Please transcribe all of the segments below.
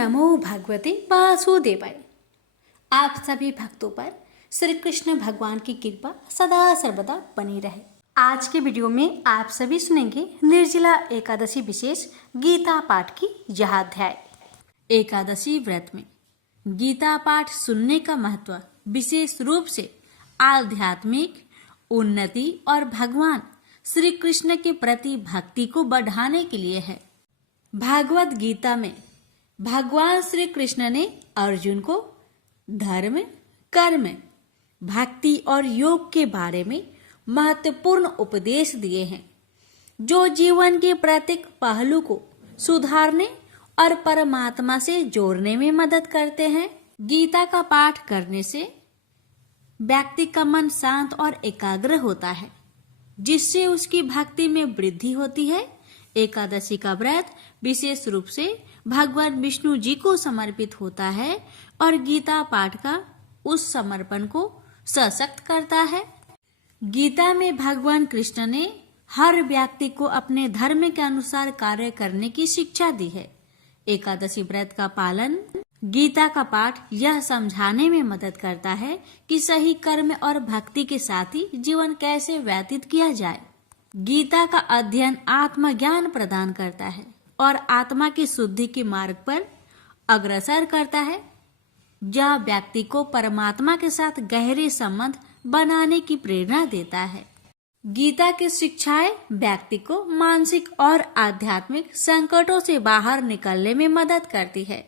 नमो भगवते वासुदेवाय। आप सभी भक्तों पर श्री कृष्ण भगवान की कृपा सदा सर्वदा बनी रहे। आज के वीडियो में आप सभी सुनेंगे निर्जला एकादशी विशेष गीता पाठ की यह अध्याय। एकादशी व्रत में गीता पाठ सुनने का महत्व विशेष रूप से आध्यात्मिक उन्नति और भगवान श्री कृष्ण के प्रति भक्ति को बढ़ाने के लिए है। भागवत गीता में भगवान श्री कृष्ण ने अर्जुन को धर्म, कर्म, भक्ति और योग के बारे में महत्वपूर्ण उपदेश दिए हैं, जो जीवन के प्रत्येक पहलू को सुधारने और परमात्मा से जोड़ने में मदद करते हैं। गीता का पाठ करने से व्यक्ति का मन शांत और एकाग्र होता है, जिससे उसकी भक्ति में वृद्धि होती है। एकादशी का व्रत विशेष रूप से भगवान विष्णु जी को समर्पित होता है और गीता पाठ का उस समर्पण को सशक्त करता है। गीता में भगवान कृष्ण ने हर व्यक्ति को अपने धर्म के अनुसार कार्य करने की शिक्षा दी है। एकादशी व्रत का पालन गीता का पाठ यह समझाने में मदद करता है कि सही कर्म और भक्ति के साथ ही जीवन कैसे व्यतीत किया जाए। गीता का अध्ययन आत्मज्ञान प्रदान करता है और आत्मा की शुद्धि के मार्ग पर अग्रसर करता है, यह व्यक्ति को परमात्मा के साथ गहरे संबंध बनाने की प्रेरणा देता है। गीता की शिक्षाएं व्यक्ति को मानसिक और आध्यात्मिक संकटों से बाहर निकलने में मदद करती है।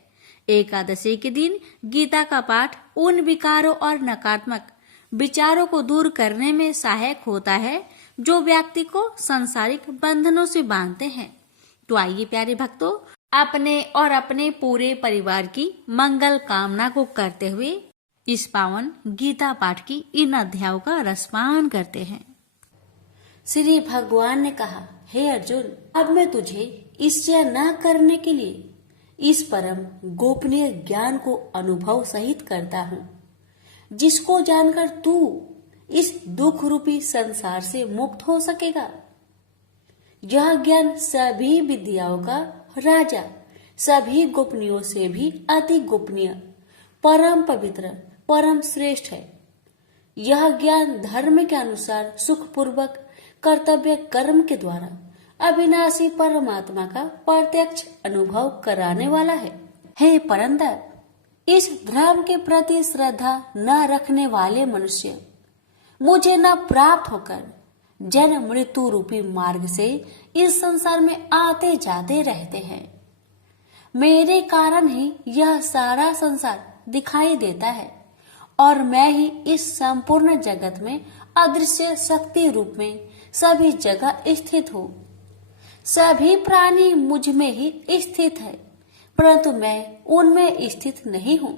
एकादशी के दिन गीता का पाठ उन विकारों और नकारात्मक विचारों को दूर करने में सहायक होता है, जो व्यक्ति को सांसारिक बंधनों से बांधते हैं। तो आइए प्यारे भक्तों, अपने और अपने पूरे परिवार की मंगल कामना को करते हुए इस पावन गीता पाठ की इन अध्यायों का रसपान करते हैं। श्री भगवान ने कहा, हे अर्जुन, अब मैं तुझे ईर्ष्या न करने के लिए इस परम गोपनीय ज्ञान को अनुभव सहित करता हूँ, जिसको जानकर तू इस दुख रूपी संसार से मुक्त हो सकेगा। यह ज्ञान सभी विद्याओं का राजा, सभी गोपनीयों से भी अति गोपनीय, परम पवित्र, परम श्रेष्ठ है। यह ज्ञान धर्म के अनुसार सुखपूर्वक कर्तव्य कर्म के द्वारा अविनाशी परमात्मा का प्रत्यक्ष अनुभव कराने वाला है। हे परंतप, इस धर्म के प्रति श्रद्धा न रखने वाले मनुष्य मुझे न प्राप्त होकर जन्म मृत्यु रूपी मार्ग से इस संसार में आते जाते रहते हैं। मेरे कारण ही यह सारा संसार दिखाई देता है और मैं ही इस संपूर्ण जगत में अदृश्य शक्ति रूप में सभी जगह स्थित हूँ। सभी प्राणी मुझ में ही स्थित है, परंतु मैं उनमें स्थित नहीं हूँ।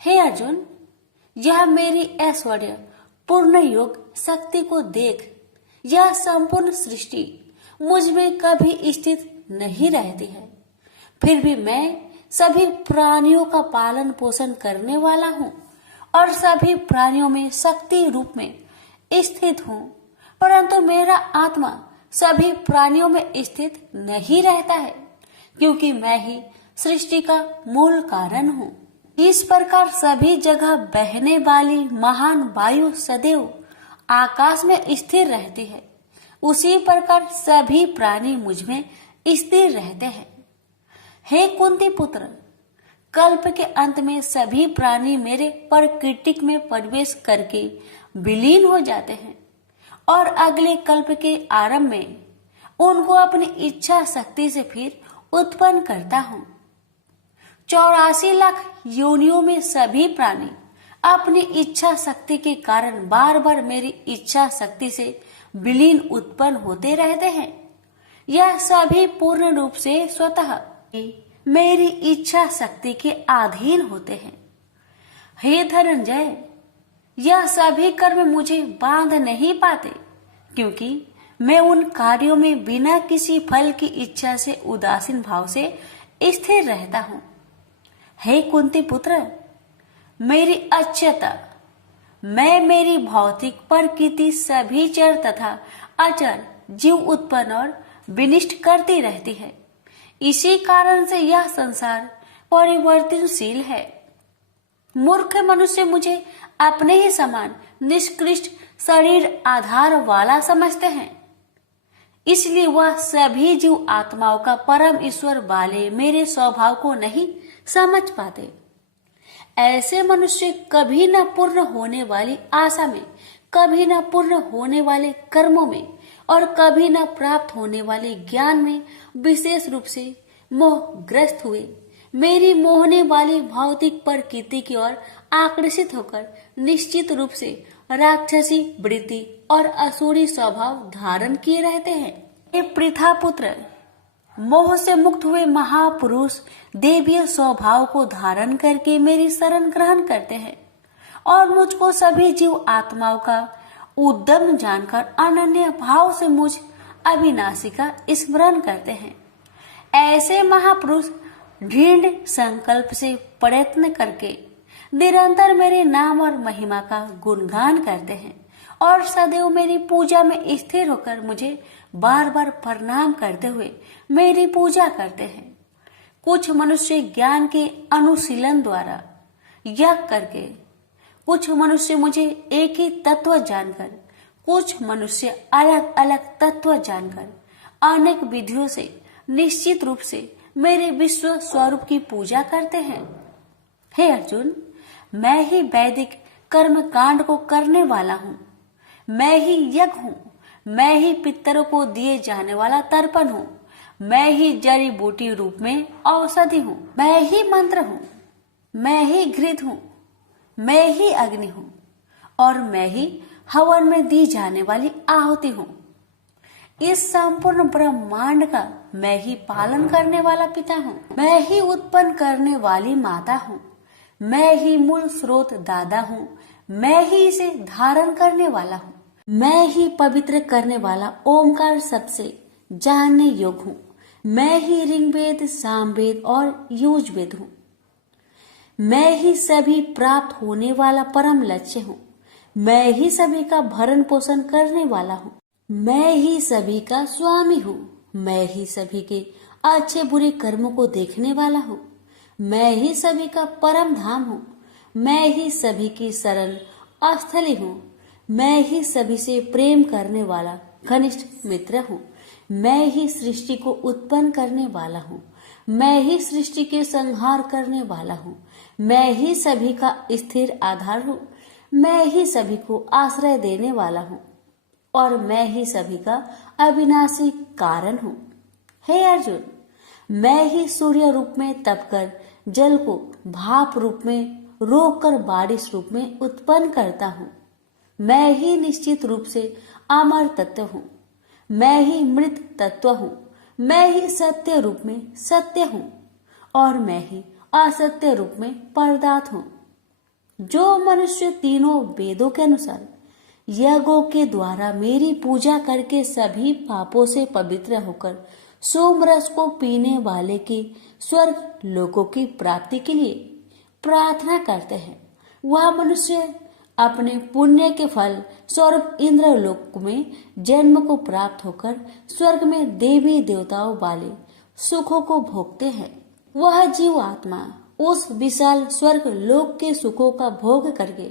हे अर्जुन, यह मेरी ऐश्वर्य पूर्ण योग शक्ति को देख। यह संपूर्ण सृष्टि मुझ में कभी स्थित नहीं रहती है, फिर भी मैं सभी प्राणियों का पालन पोषण करने वाला हूँ और सभी प्राणियों में शक्ति रूप में स्थित हूँ, परंतु मेरा आत्मा सभी प्राणियों में स्थित नहीं रहता है, क्योंकि मैं ही सृष्टि का मूल कारण हूँ। इस प्रकार सभी जगह बहने वाली महान वायु सदैव आकाश में स्थिर रहती है, उसी प्रकार सभी प्राणी मुझ में स्थिर रहते हैं। हे कुंती पुत्र, कल्प के अंत में सभी प्राणी मेरे प्रकृति में प्रवेश करके विलीन हो जाते हैं और अगले कल्प के आरंभ में उनको अपनी इच्छा शक्ति से फिर उत्पन्न करता हूँ। 84 लाख योनियों में सभी प्राणी अपनी इच्छा शक्ति के कारण बार बार मेरी इच्छा शक्ति से विलीन उत्पन्न होते रहते हैं। यह सभी पूर्ण रूप से स्वतः मेरी इच्छा शक्ति के अधीन होते हैं। हे धनंजय, यह सभी कर्म मुझे बांध नहीं पाते, क्योंकि मैं उन कार्यों में बिना किसी फल की इच्छा से उदासीन भाव से स्थिर रहता हूँ। हे कुंती पुत्र, मेरी अच्छता, मैं मेरी भौतिक प्रकृति सभी चर तथा अचर जीव उत्पन्न और विनिष्ट करती रहती है। इसी कारण से यह संसार परिवर्तनशील है। मूर्ख मनुष्य मुझे अपने ही समान निष्कृष्ट शरीर आधार वाला समझते हैं, इसलिए वह सभी जीव आत्माओं का परम ईश्वर वाले मेरे स्वभाव को नहीं समझ पाते। ऐसे मनुष्य कभी न पूर्ण होने वाली आशा में, कभी न पूर्ण होने वाले कर्मों में और कभी न प्राप्त होने वाले ज्ञान में विशेष रूप से मोहग्रस्त हुए मेरी मोहने वाली भौतिक प्रकृति की ओर आकर्षित होकर निश्चित रूप से राक्षसी वृत्ति और असुरी स्वभाव धारण किए रहते हैं। ये पृथा पुत्र मोह से मुक्त हुए महापुरुष देवीय स्वभाव को धारण करके मेरी शरण ग्रहण करते हैं और मुझको सभी जीव आत्माओं का उद्यम जानकर अनन्य भाव से मुझ अविनाशी का स्मरण करते हैं। ऐसे महापुरुष दृढ़ संकल्प से प्रयत्न करके निरंतर मेरे नाम और महिमा का गुणगान करते हैं और सदैव मेरी पूजा में स्थिर होकर मुझे बार बार प्रणाम करते हुए मेरी पूजा करते हैं। कुछ मनुष्य ज्ञान के अनुशीलन द्वारा यज्ञ करके, कुछ मनुष्य मुझे एक ही तत्व जानकर, कुछ मनुष्य अलग अलग तत्व जानकर अनेक विधियों से निश्चित रूप से मेरे विश्व स्वरूप की पूजा करते हैं। हे अर्जुन, मैं ही वैदिक कर्म कांड को करने वाला हूँ, मैं ही यज्ञ हूँ, मैं ही पितरों को दिए जाने वाला तर्पण हूँ, मैं ही जड़ी बूटी रूप में औषधि हूँ, मैं ही मंत्र हूँ, मैं ही घृत हूँ, मैं ही अग्नि हूँ और मैं ही हवन में दी जाने वाली आहुति हूँ। इस संपूर्ण ब्रह्मांड का मैं ही पालन करने वाला पिता हूँ, मैं ही उत्पन्न करने वाली माता हूँ, मैं ही मूल स्रोत दादा हूँ, मैं ही इसे धारण करने वाला हूँ, मैं ही पवित्र करने वाला ओमकार सबसे जानने योग्य हूँ, मैं ही ऋग्वेद, सामवेद और यजुर्वेद हूँ, मैं ही सभी प्राप्त होने वाला परम लक्ष्य हूँ, मैं ही सभी का भरण पोषण करने वाला हूँ, मैं ही सभी का स्वामी हूँ, मैं ही सभी के अच्छे बुरे कर्मों को देखने वाला हूँ, मैं ही सभी का परम धाम हूँ, मैं ही सभी की शरण स्थली हूँ, मैं ही सभी से प्रेम करने वाला घनिष्ठ मित्र हूँ, मैं ही सृष्टि को उत्पन्न करने वाला हूँ, मैं ही सृष्टि के संहार करने वाला हूँ, मैं ही सभी का स्थिर आधार हूँ, मैं ही सभी को आश्रय देने वाला हूँ और मैं ही सभी का अविनाशी कारण हूँ। हे अर्जुन, मैं ही सूर्य रूप में तपकर जल को भाप रूप में रोककर बारिश रूप में उत्पन्न करता हूँ, मैं ही निश्चित रूप से अमर तत्व हूँ, मैं ही मृत तत्व हूँ, मैं ही सत्य रूप में सत्य हूँ और मैं ही असत्य रूप में पदार्थ हूँ। जो मनुष्य तीनों वेदों के अनुसार यज्ञों के द्वारा मेरी पूजा करके सभी पापों से पवित्र होकर सोमरस को पीने वाले की स्वर्ग लोकों की प्राप्ति के लिए प्रार्थना करते हैं, वह मनुष्य अपने पुण्य के फल स्वरूप इंद्र लोक में जन्म को प्राप्त होकर स्वर्ग में देवी देवताओं वाले सुखों को भोगते हैं। वह जीव आत्मा उस विशाल स्वर्ग लोक के सुखों का भोग करके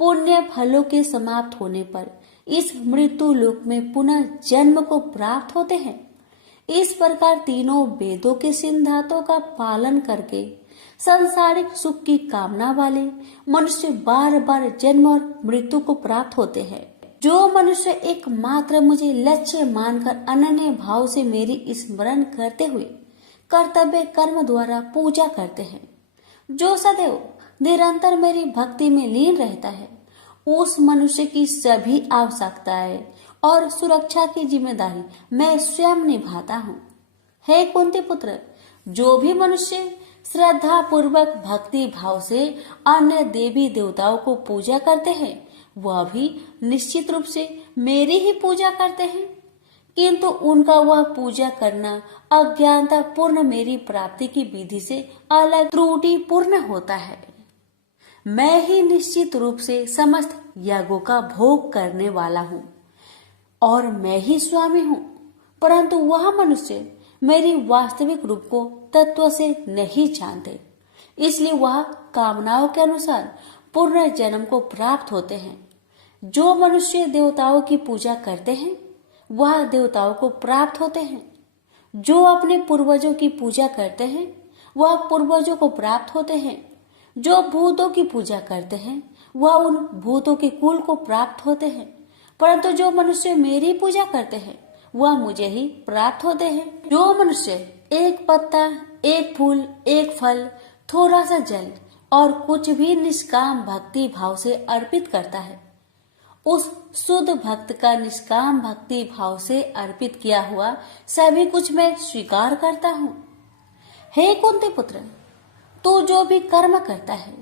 पुण्य फलों के समाप्त होने पर इस मृत्यु लोक में पुनः जन्म को प्राप्त होते हैं। इस प्रकार तीनों वेदों के सिद्धांतों का पालन करके सांसारिक सुख की कामना वाले मनुष्य बार बार जन्म और मृत्यु को प्राप्त होते हैं। जो मनुष्य एकमात्र मुझे लक्ष्य मानकर अनन्य भाव से मेरी स्मरण करते हुए कर्तव्य कर्म द्वारा पूजा करते हैं, जो सदैव निरंतर मेरी भक्ति में लीन रहता है, उस मनुष्य की सभी आवश्यकताएं और सुरक्षा की जिम्मेदारी मैं स्वयं निभाता हूँ। हे कुंती पुत्र, जो भी मनुष्य श्रद्धा पूर्वक भक्ति भाव से अन्य देवी देवताओं को पूजा करते हैं, वह भी निश्चित रूप से मेरी ही पूजा करते हैं, किंतु उनका वह पूजा करना अज्ञानता पूर्ण मेरी प्राप्ति की विधि से अलग त्रुटि पूर्ण होता है। मैं ही निश्चित रूप से समस्त यागों का भोग करने वाला हूँ और मैं ही स्वामी हूँ, परंतु वह मनुष्य मेरी वास्तविक रूप को तत्व से नहीं जानते, इसलिए वह कामनाओं के अनुसार पुनर्जन्म को प्राप्त होते हैं। जो मनुष्य देवताओं की पूजा करते हैं वह देवताओं को प्राप्त होते हैं। जो अपने पूर्वजों की पूजा करते हैं वह पूर्वजों को प्राप्त होते हैं। जो भूतों की पूजा करते हैं वह उन भूतों के कुल को प्राप्त होते हैं। परंतु जो मनुष्य मेरी पूजा करते हैं वह मुझे ही प्राप्त होते हैं। जो मनुष्य एक पत्ता, एक फूल, एक फल, थोड़ा सा जल और कुछ भी निष्काम भक्ति भाव से अर्पित करता है, उस शुद्ध भक्त का निष्काम भक्ति भाव से अर्पित किया हुआ सभी कुछ मैं स्वीकार करता हूँ। हे कुंती पुत्र, तू जो भी कर्म करता है,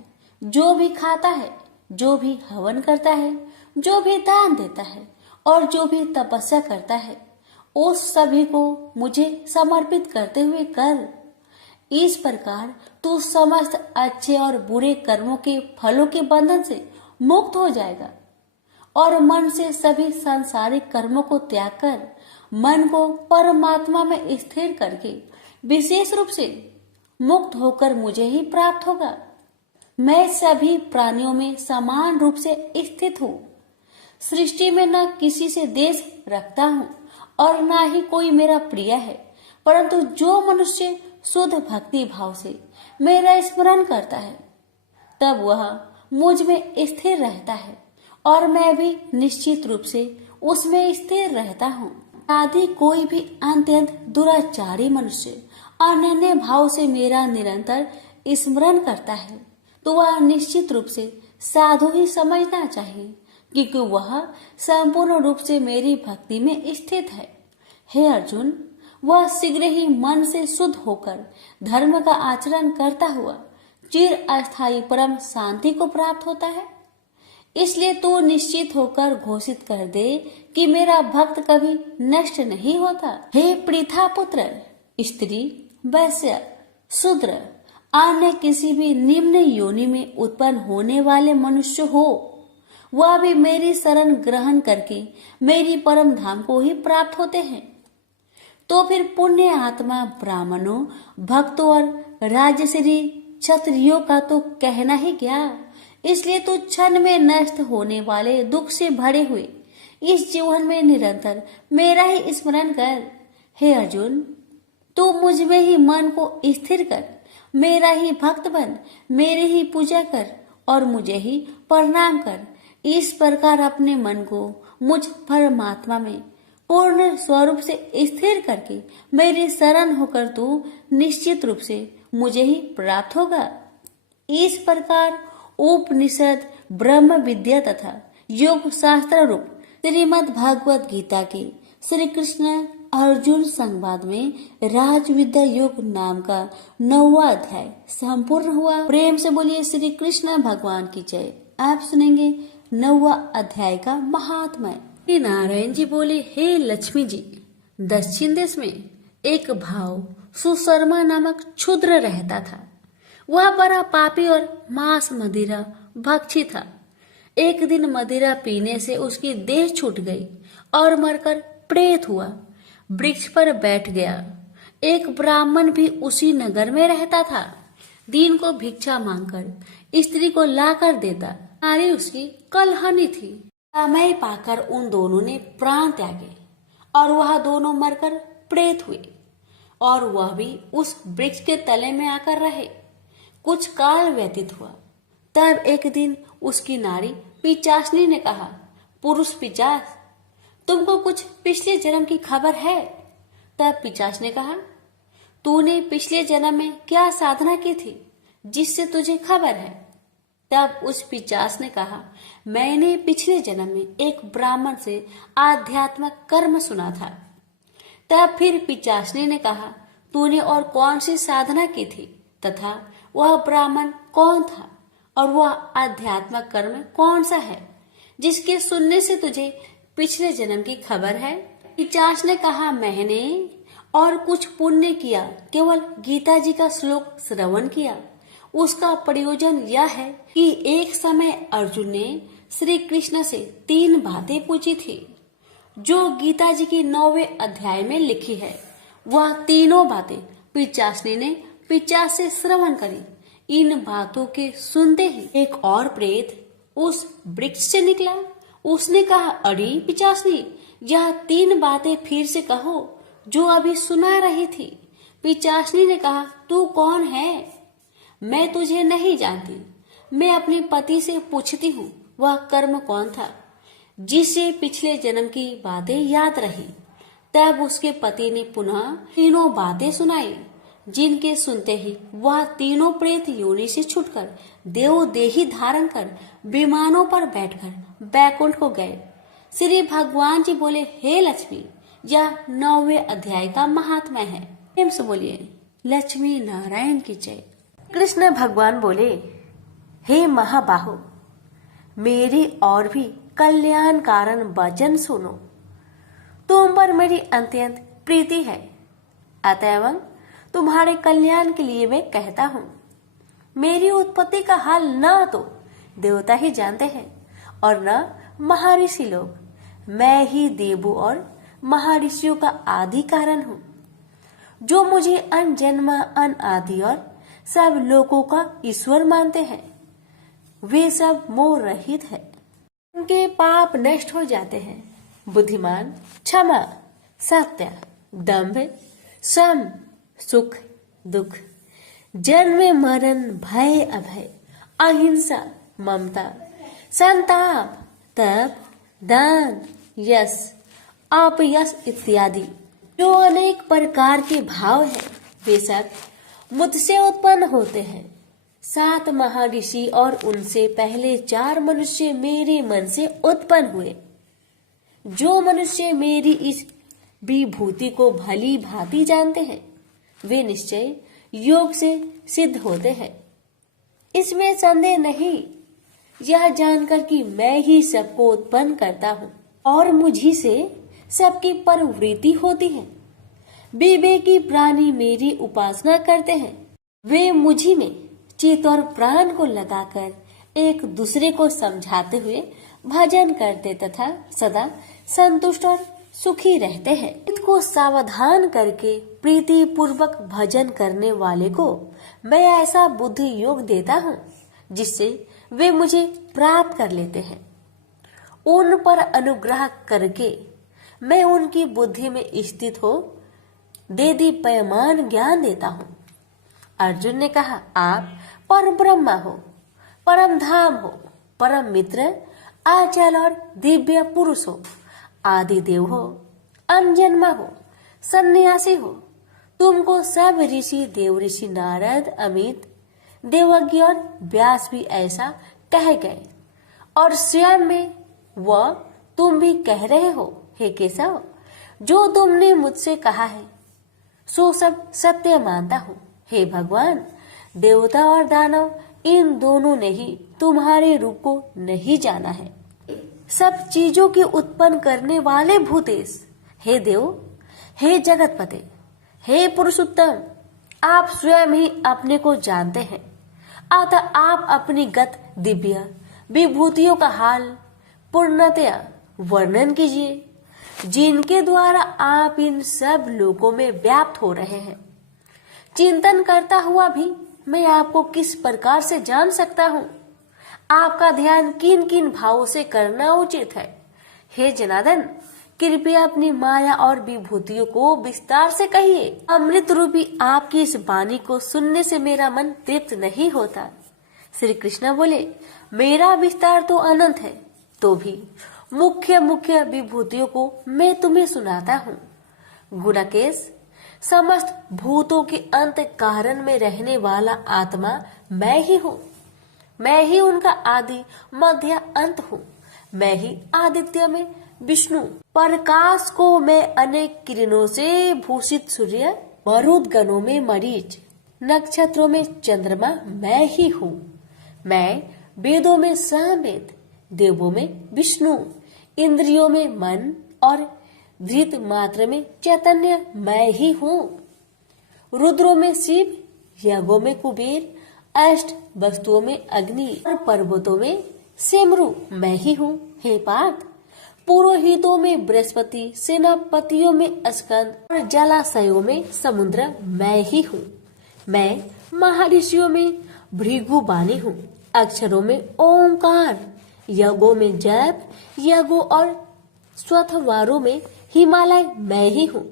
जो भी खाता है, जो भी हवन करता है, जो भी दान देता है और जो भी तपस्या करता है, उस सभी को मुझे समर्पित करते हुए कर। इस प्रकार तू समस्त अच्छे और बुरे कर्मों के फलों के बंधन से मुक्त हो जाएगा और मन से सभी सांसारिक कर्मों को त्याग कर मन को परमात्मा में स्थिर करके विशेष रूप से मुक्त होकर मुझे ही प्राप्त होगा। मैं सभी प्राणियों में समान रूप से स्थित हूँ। सृष्टि में न किसी से देश रखता हूँ और न ही कोई मेरा प्रिय है, परंतु जो मनुष्य शुद्ध भक्ति भाव से मेरा स्मरण करता है तब वह मुझ में स्थिर रहता है और मैं भी निश्चित रूप से उसमें स्थिर रहता हूँ। आदि कोई भी अत्यंत दुराचारी मनुष्य अनन्य भाव से मेरा निरंतर स्मरण करता है तो वह निश्चित रूप से साधु ही समझना चाहिए, क्योंकि वह संपूर्ण रूप से मेरी भक्ति में स्थित है। हे अर्जुन, वह शीघ्र ही मन से शुद्ध होकर धर्म का आचरण करता हुआ चिर अस्थायी परम शांति को प्राप्त होता है। इसलिए तू निश्चित होकर घोषित कर दे कि मेरा भक्त कभी नष्ट नहीं होता। हे पृथा पुत्र, स्त्री, वैश्य, शूद्र, अन्य किसी भी निम्न योनि में उत्पन्न होने वाले मनुष्य हो, वह भी मेरी शरण ग्रहण करके मेरी परम धाम को ही प्राप्त होते हैं। तो फिर पुण्य आत्मा ब्राह्मणों, भक्तों और राजश्री क्षत्रियों का तो कहना ही क्या। इसलिए तू क्षण में नष्ट होने वाले दुख से भरे हुए इस जीवन में निरंतर मेरा ही स्मरण कर। हे अर्जुन, तू मुझ में ही मन को स्थिर कर, मेरा ही भक्त बन, मेरी ही पूजा कर और मुझे ही प्रणाम कर। इस प्रकार अपने मन को मुझ परमात्मा में पूर्ण स्वरूप से स्थिर करके मेरी शरण होकर तू निश्चित रूप से मुझे ही प्राप्त होगा। इस प्रकार उपनिषद, ब्रह्म विद्या तथा योग शास्त्र रूप श्रीमद् भागवत गीता के श्री कृष्ण अर्जुन संवाद में राज विद्या योग नाम का 9वां अध्याय संपूर्ण हुआ। प्रेम से बोलिए श्री कृष्ण भगवान की जय। आप सुनेंगे 9वां अध्याय का महात्म्य। नारायण जी बोले, हे लक्ष्मी जी, दक्षिण देश में एक भाव सुशर्मा नामक क्षुद्र रहता था। वह बड़ा पापी और मांस मदिरा भक्षी था। एक दिन मदिरा पीने से उसकी देह छूट गई और मरकर प्रेत हुआ। वृक्ष पर बैठ गया। एक ब्राह्मण भी उसी नगर में रहता था। दिन को भिक्षा मांगकर स्त्री को लाकर देता। नारी उसकी कलहानी थी। समय पाकर उन दोनों ने प्राण त्यागे और वह दोनों मरकर प्रेत हुए और वह भी उस वृक्ष के तले में आकर रहे। कुछ काल व्यतीत हुआ। तब एक दिन उसकी नारी पिचासनी ने कहा, पुरुष पिचास, तुमको कुछ पिछले जन्म की खबर है? तब पिचास ने कहा, तूने पिछले जन्म में क्या साधना की थी जिससे तुझे खबर है? तब उस पिचास ने कहा, मैंने पिछले जन्म में एक ब्राह्मण से आध्यात्मिक कर्म सुना था। तब फिर पिचासनी ने कहा, तूने और कौन सी साधना की थी तथा वह ब्राह्मण कौन था और वह आध्यात्मिक कर्म कौन सा है जिसके सुनने से तुझे पिछले जन्म की खबर है? पिचास ने कहा, मैंने और कुछ पुण्य किया, केवल गीता जी का श्लोक श्रवण किया। उसका प्रयोजन यह है कि एक समय अर्जुन ने श्री कृष्ण से 3 बातें पूछी थी जो गीता जी की 9वें अध्याय में लिखी है। वह तीनों बातें पिचासनी ने पिचास से श्रवण करी। इन बातों के सुनते ही एक और प्रेत उस वृक्ष से निकला। उसने कहा, अरे पिचासनी, यह 3 बातें फिर से कहो जो अभी सुना रही थी। पिचासनी ने कहा, तू कौन है? मैं तुझे नहीं जानती। मैं अपने पति से पूछती हूँ वह कर्म कौन था जिसे पिछले जन्म की बातें याद रही। तब उसके पति ने पुनः 3 बातें सुनाई, जिनके सुनते ही वह 3 प्रेत योनि से छुटकर देव देही धारण कर विमानों पर बैठकर बैकुंठ को गए। श्री भगवान जी बोले, हे लक्ष्मी, यह 9वें अध्याय का महात्मा है। प्रेम से बोलिए लक्ष्मी नारायण की जय। कृष्ण भगवान बोले, हे महाबाहो, मेरी और भी कल्याण कारण वचन सुनो। तुम पर मेरी अत्यंत प्रीति है, अतएव तुम्हारे कल्याण के लिए मैं कहता हूँ। मेरी उत्पत्ति का हाल न तो देवता ही जानते हैं और न महर्षि लोग। मैं ही देवों और महर्षियों का आदि कारण हूँ, जो मुझे अन जन्म अन आदि और सब लोगों का ईश्वर मानते हैं। वे सब मोह रहित है, उनके पाप नष्ट हो जाते हैं। बुद्धिमान, क्षमा, सत्य, दंभ, सम, सुख, दुख, जन्म मरण, भय अभय, अहिंसा, ममता, संताप, तप, दान, यश, अपयश इत्यादि जो अनेक प्रकार के भाव हैं, वे सब मुझसे उत्पन्न होते हैं। 7 महर्षि और उनसे पहले 4 मनुष्य मेरे मन से उत्पन्न हुए। जो मनुष्य मेरी इस विभूति को भली भांति जानते हैं, वे निश्चय योग से सिद्ध होते हैं। इसमें संदेह नहीं, यह जानकर कि मैं ही सबको उत्पन्न करता हूँ और मुझी से सबकी प्रवृत्ति होती है। विवेकी प्राणी मेरी उपासना करते हैं। वे मुझी में चित्त और प्राण को लगाकर एक दूसरे को समझाते हुए भजन करते तथा सदा संतुष्ट और सुखी रहते हैं। इनको सावधान करके प्रीति पूर्वक भजन करने वाले को मैं ऐसा बुद्धि योग देता हूँ जिससे वे मुझे प्राप्त कर लेते हैं। उन पर अनुग्रह करके मैं उनकी बुद्धि में स्थित हो देदीप्यमान ज्ञान देता हूँ। अर्जुन ने कहा, आप परम ब्रह्मा हो, परम धाम हो, परम मित्र, आचल और दिव्य पुरुष हो, आदि देव हो, अनजन्मा हो, सन्यासी हो। तुमको सब ऋषि, देव ऋषि नारद, अमित, देवज्ञ और व्यास भी ऐसा कह गए और स्वयं में वह तुम भी कह रहे हो। हे केशव, जो तुमने मुझसे कहा है सो सब सत्य मानता हूँ। हे भगवान, देवता और दानव इन दोनों ने ही तुम्हारे रूप को नहीं जाना है। सब चीजों की उत्पन्न करने वाले भूतेश, हे देव, हे जगतपते, हे पुरुषोत्तम, आप स्वयं ही अपने को जानते हैं। अतः आप अपनी गत दिव्य विभूतियों का हाल पूर्णतया वर्णन कीजिए, जिनके द्वारा आप इन सब लोकों में व्याप्त हो रहे हैं। चिंतन करता हुआ भी मैं आपको किस प्रकार से जान सकता हूँ? आपका ध्यान किन किन भावों से करना उचित है? हे जनार्दन, कृपया अपनी माया और विभूतियों को विस्तार से कहिए। अमृत रूपी आपकी इस वाणी को सुनने से मेरा मन तृप्त नहीं होता। श्री कृष्ण बोले, मेरा विस्तार तो अनंत है, तो भी मुख्य मुख्य विभूतियों को मैं तुम्हें सुनाता हूँ। गुणकेश, समस्त भूतों के अंत कारण में रहने वाला आत्मा मैं ही हूँ। मैं ही उनका आदि मध्य अंत हूँ। मैं ही आदित्य में विष्णु, प्रकाश को मैं अनेक किरणों से भूषित सूर्य, मरुद गणों में मरीच, नक्षत्रों में चंद्रमा मैं ही हूँ। मैं वेदों में सामवेद, देवों में विष्णु, इंद्रियों में मन और धृत मात्र में चैतन्य मैं ही हूँ। रुद्रों में शिव, यज्ञों में कुबेर, अष्ट वस्तुओं में अग्नि और पर्वतों में सिमरु मैं ही हूँ। हे पार्थ, पुरोहितों में बृहस्पति, सेनापतियों में स्कंद और जलाशयों में समुद्र मैं ही हूँ। मैं महर्षियों में भृगुबानी हूँ, अक्षरों में ओंकार, यज्ञों में जप, यज्ञों और स्वथवारों में हिमालय मैं ही हूँ।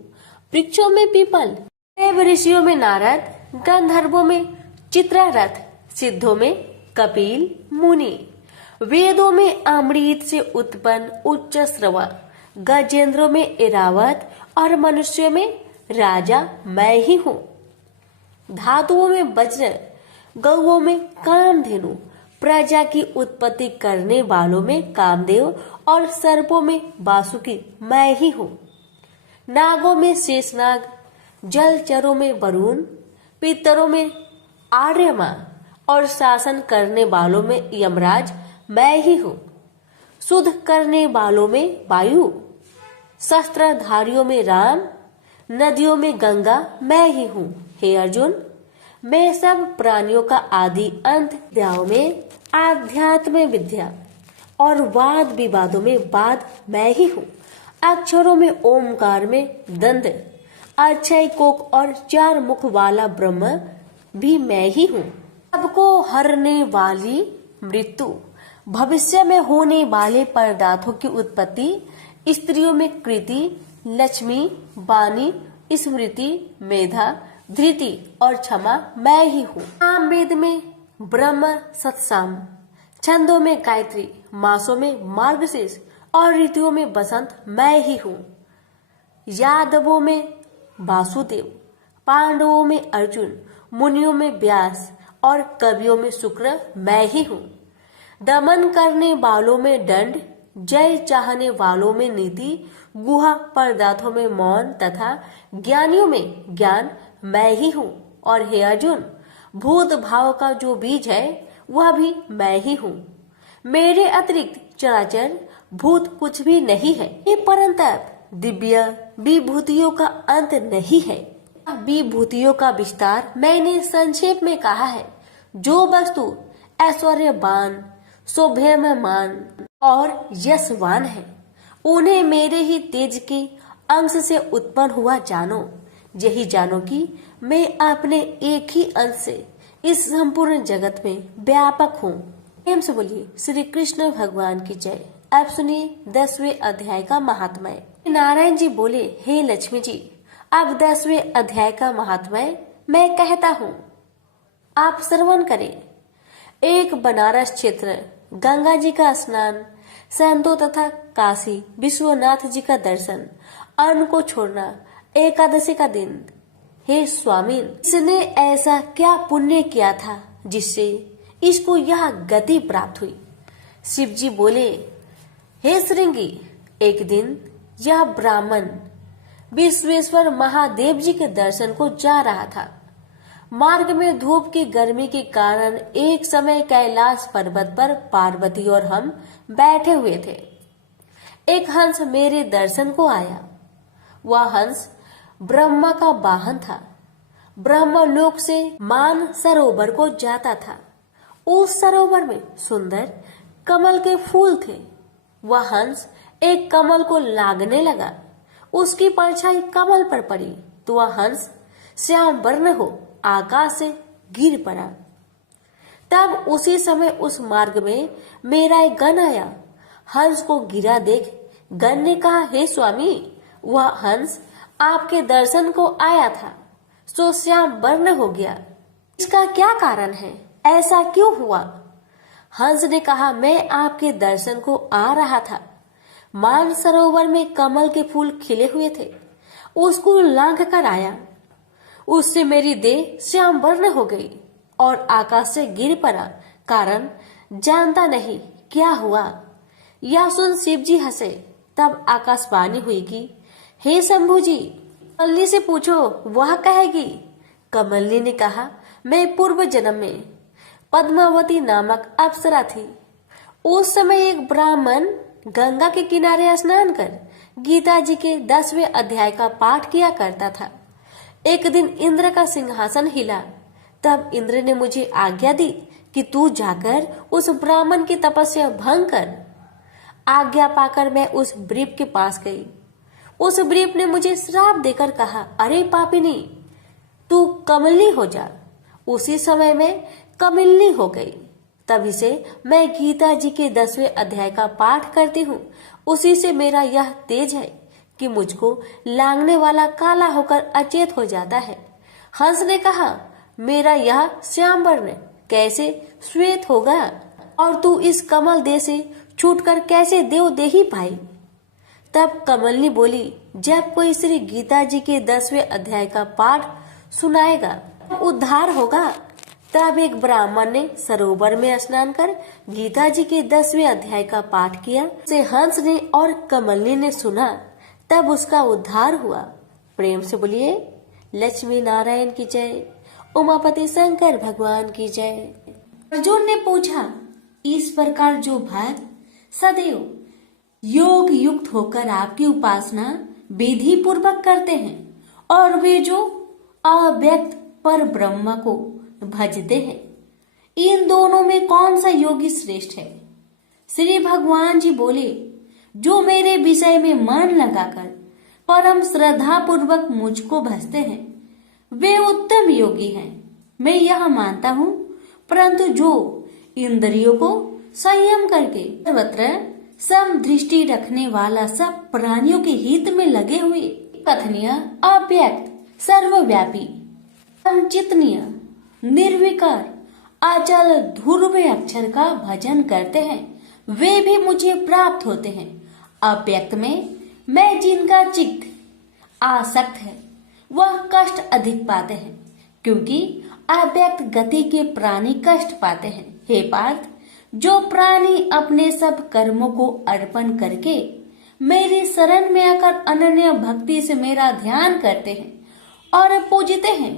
वृक्षों में पीपल, देव ऋषियों में नारद, गंधर्वों में चित्ररथ, सिद्धों में कपिल मुनि, वेदों में अमृत से उत्पन्न उच्च श्रवा, गजेंद्रों में ऐरावत और मनुष्यों में राजा मैं ही हूँ। धातुओं में वज्र, गौओं में कामधेनु, प्रजा की उत्पत्ति करने वालों में कामदेव और सर्पों में वासुकी मैं ही हूँ। नागों में शेषनाग, जलचरों में वरुण, पितरों में आर्यमा और शासन करने वालों में यमराज मैं ही हूँ। शुद्ध करने वालों में वायु, शस्त्रधारियों में राम, नदियों में गंगा मैं ही हूँ। हे अर्जुन, मैं सब प्राणियों का आदि अंत विद्याओं में आध्यात्म विद्या और वाद विवादों में वाद मैं ही हूँ। अक्षरों में ओमकार में दंड, अक्षय कोक और 4 मुख वाला ब्रह्म भी मैं ही हूँ। सबको हरने वाली मृत्यु, भविष्य में होने वाले पदार्थों की उत्पत्ति, स्त्रियों में कृति, लक्ष्मी, वाणी, स्मृति, मेधा, धृति और क्षमा मैं ही हूँ। साम वेद में ब्रह्म सत्साम, छंदों में गायत्री, मासों में मार्गशीर्ष और ऋतुओं में बसंत मैं ही हूँ। यादवों में वासुदेव, पांडवों में अर्जुन, मुनियों में व्यास और कवियों में शुक्र मैं ही हूँ। दमन करने वालों में दंड, जय चाहने वालों में नीति, गुहा पदार्थों में मौन तथा ज्ञानियों में ज्ञान मैं ही हूँ। और हे अर्जुन, भूत भाव का जो बीज है वह भी मैं ही हूँ। मेरे अतिरिक्त चराचर भूत कुछ भी नहीं है। ये परंतप दिव्य विभूतियों का अंत नहीं है। विभूतियों का विस्तार मैंने संक्षेप में कहा है। जो वस्तु ऐश्वर्यवान, शोभेयमान और यशवान है, उन्हें मेरे ही तेज के अंश से उत्पन्न हुआ जानो। यही जानो कि मैं अपने एक ही अंश से इस संपूर्ण जगत में व्यापक हूँ। प्रेम से बोलिए श्री कृष्ण भगवान की जय। अब सुनिए 10वें अध्याय का महात्म्य। नारायण जी बोले, हे लक्ष्मी जी, अब 10वें अध्याय का महात्म्य मैं कहता हूँ, आप श्रवण करें। एक बनारस क्षेत्र, गंगा जी का स्नान, संतों तथा काशी विश्वनाथ जी का दर्शन, अन्न को छोड़ना, एकादशी का दिन। हे स्वामी, इसने ऐसा क्या पुण्य किया था जिससे इसको यह गति प्राप्त हुई? शिव जी बोले, हे श्रृंगी, एक दिन यह ब्राह्मण विश्वेश्वर महादेव जी के दर्शन को जा रहा था। मार्ग में धूप की गर्मी के कारण एक समय कैलाश पर्वत पर पार्वती और हम बैठे हुए थे। एक हंस मेरे दर्शन को आया। वह हंस ब्रह्मा का वाहन था। ब्रह्मलोक से मान सरोवर को जाता था। उस सरोवर में सुंदर कमल के फूल थे। वह हंस एक कमल को लागने लगा। उसकी परछाई कमल पर पड़ी तो वह हंस श्याम वर्ण हो आकाश से गिर पड़ा। तब उसी समय उस मार्ग में मेरा एक गण आया। हंस को गिरा देख गण ने कहा, हे स्वामी, वह हंस आपके दर्शन को आया था, सो श्याम वर्ण हो गया। इसका क्या कारण है? ऐसा क्यों हुआ? हंस ने कहा, मैं आपके दर्शन को आ रहा था। मान सरोवर में कमल के फूल खिले हुए थे, उसको लांघ कर आया। उससे मेरी देह श्याम वर्ण हो गई और आकाश से गिर पड़ा। कारण जानता नहीं क्या हुआ। यह सुन शिव जी हंसे। तब आकाशवाणी हुई कि हे शंभु जी, कमलनी से पूछो, वह कहेगी। कमलनी ने कहा, मैं पूर्व जन्म में पद्मावती नामक अप्सरा थी। उस समय एक ब्राह्मण गंगा के किनारे स्नान कर गीता जी के 10वें अध्याय का पाठ किया करता था। एक दिन इंद्र का सिंहासन हिला। तब इंद्र ने मुझे आज्ञा दी कि तू जाकर उस ब्राह्मण की तपस्या भंग कर। आज्ञा पाकर मैं उस ब्रीफ के पास गई। उस ब्रीफ ने मुझे श्राप देकर कहा, अरे पापिनी, तू कमलनी हो जा। उसी समय मैं कमलनी हो गई। तभी से मैं गीता जी के 10वें अध्याय का पाठ करती हूँ। उसी से मेरा यह तेज है कि मुझको लांघने वाला काला होकर अचेत हो जाता है। हंस ने कहा, मेरा यह श्याम वर्ण कैसे श्वेत होगा, और तू इस कमल देह से छूटकर कैसे देव देही पाई। तब कमलनी बोली, जब कोई श्री गीता जी के 10वें अध्याय का पाठ सुनाएगा उद्धार होगा। तब एक ब्राह्मण ने सरोवर में स्नान कर गीता जी के 10वें अध्याय का पाठ किया। से हंस ने और कमलनी ने सुना, तब उसका उद्धार हुआ। प्रेम से बोलिए लक्ष्मी नारायण की जय, उमापति शंकर भगवान की जय। अर्जुन ने पूछा, इस प्रकार जो भक्त सदैव योग युक्त होकर आपकी उपासना विधि पूर्वक करते हैं और वे जो अव्यक्त पर ब्रह्म को भजते हैं, इन दोनों में कौन सा योगी श्रेष्ठ है? श्री भगवान जी बोले, जो मेरे विषय में मन लगाकर परम श्रद्धा पूर्वक मुझको भजते हैं वे उत्तम योगी हैं। मैं यह मानता हूँ, परंतु जो इंद्रियों को संयम करके सर्वत्र सम दृष्टि रखने वाला सब प्राणियों के हित में लगे हुए कथनीय अव्यक्त सर्वव्यापी अचिंतनीय निर्विकार अचल ध्रुव अक्षर का भजन करते हैं, वे भी मुझे प्राप्त होते हैं। अव्यक्त में मैं जिनका चित्त आसक्त है वह कष्ट अधिक पाते हैं, क्योंकि अव्यक्त गति के प्राणी कष्ट पाते हैं। हे पार्थ, जो प्राणी अपने सब कर्मों को अर्पण करके मेरी शरण में आकर अनन्य भक्ति से मेरा ध्यान करते हैं और पूजते हैं,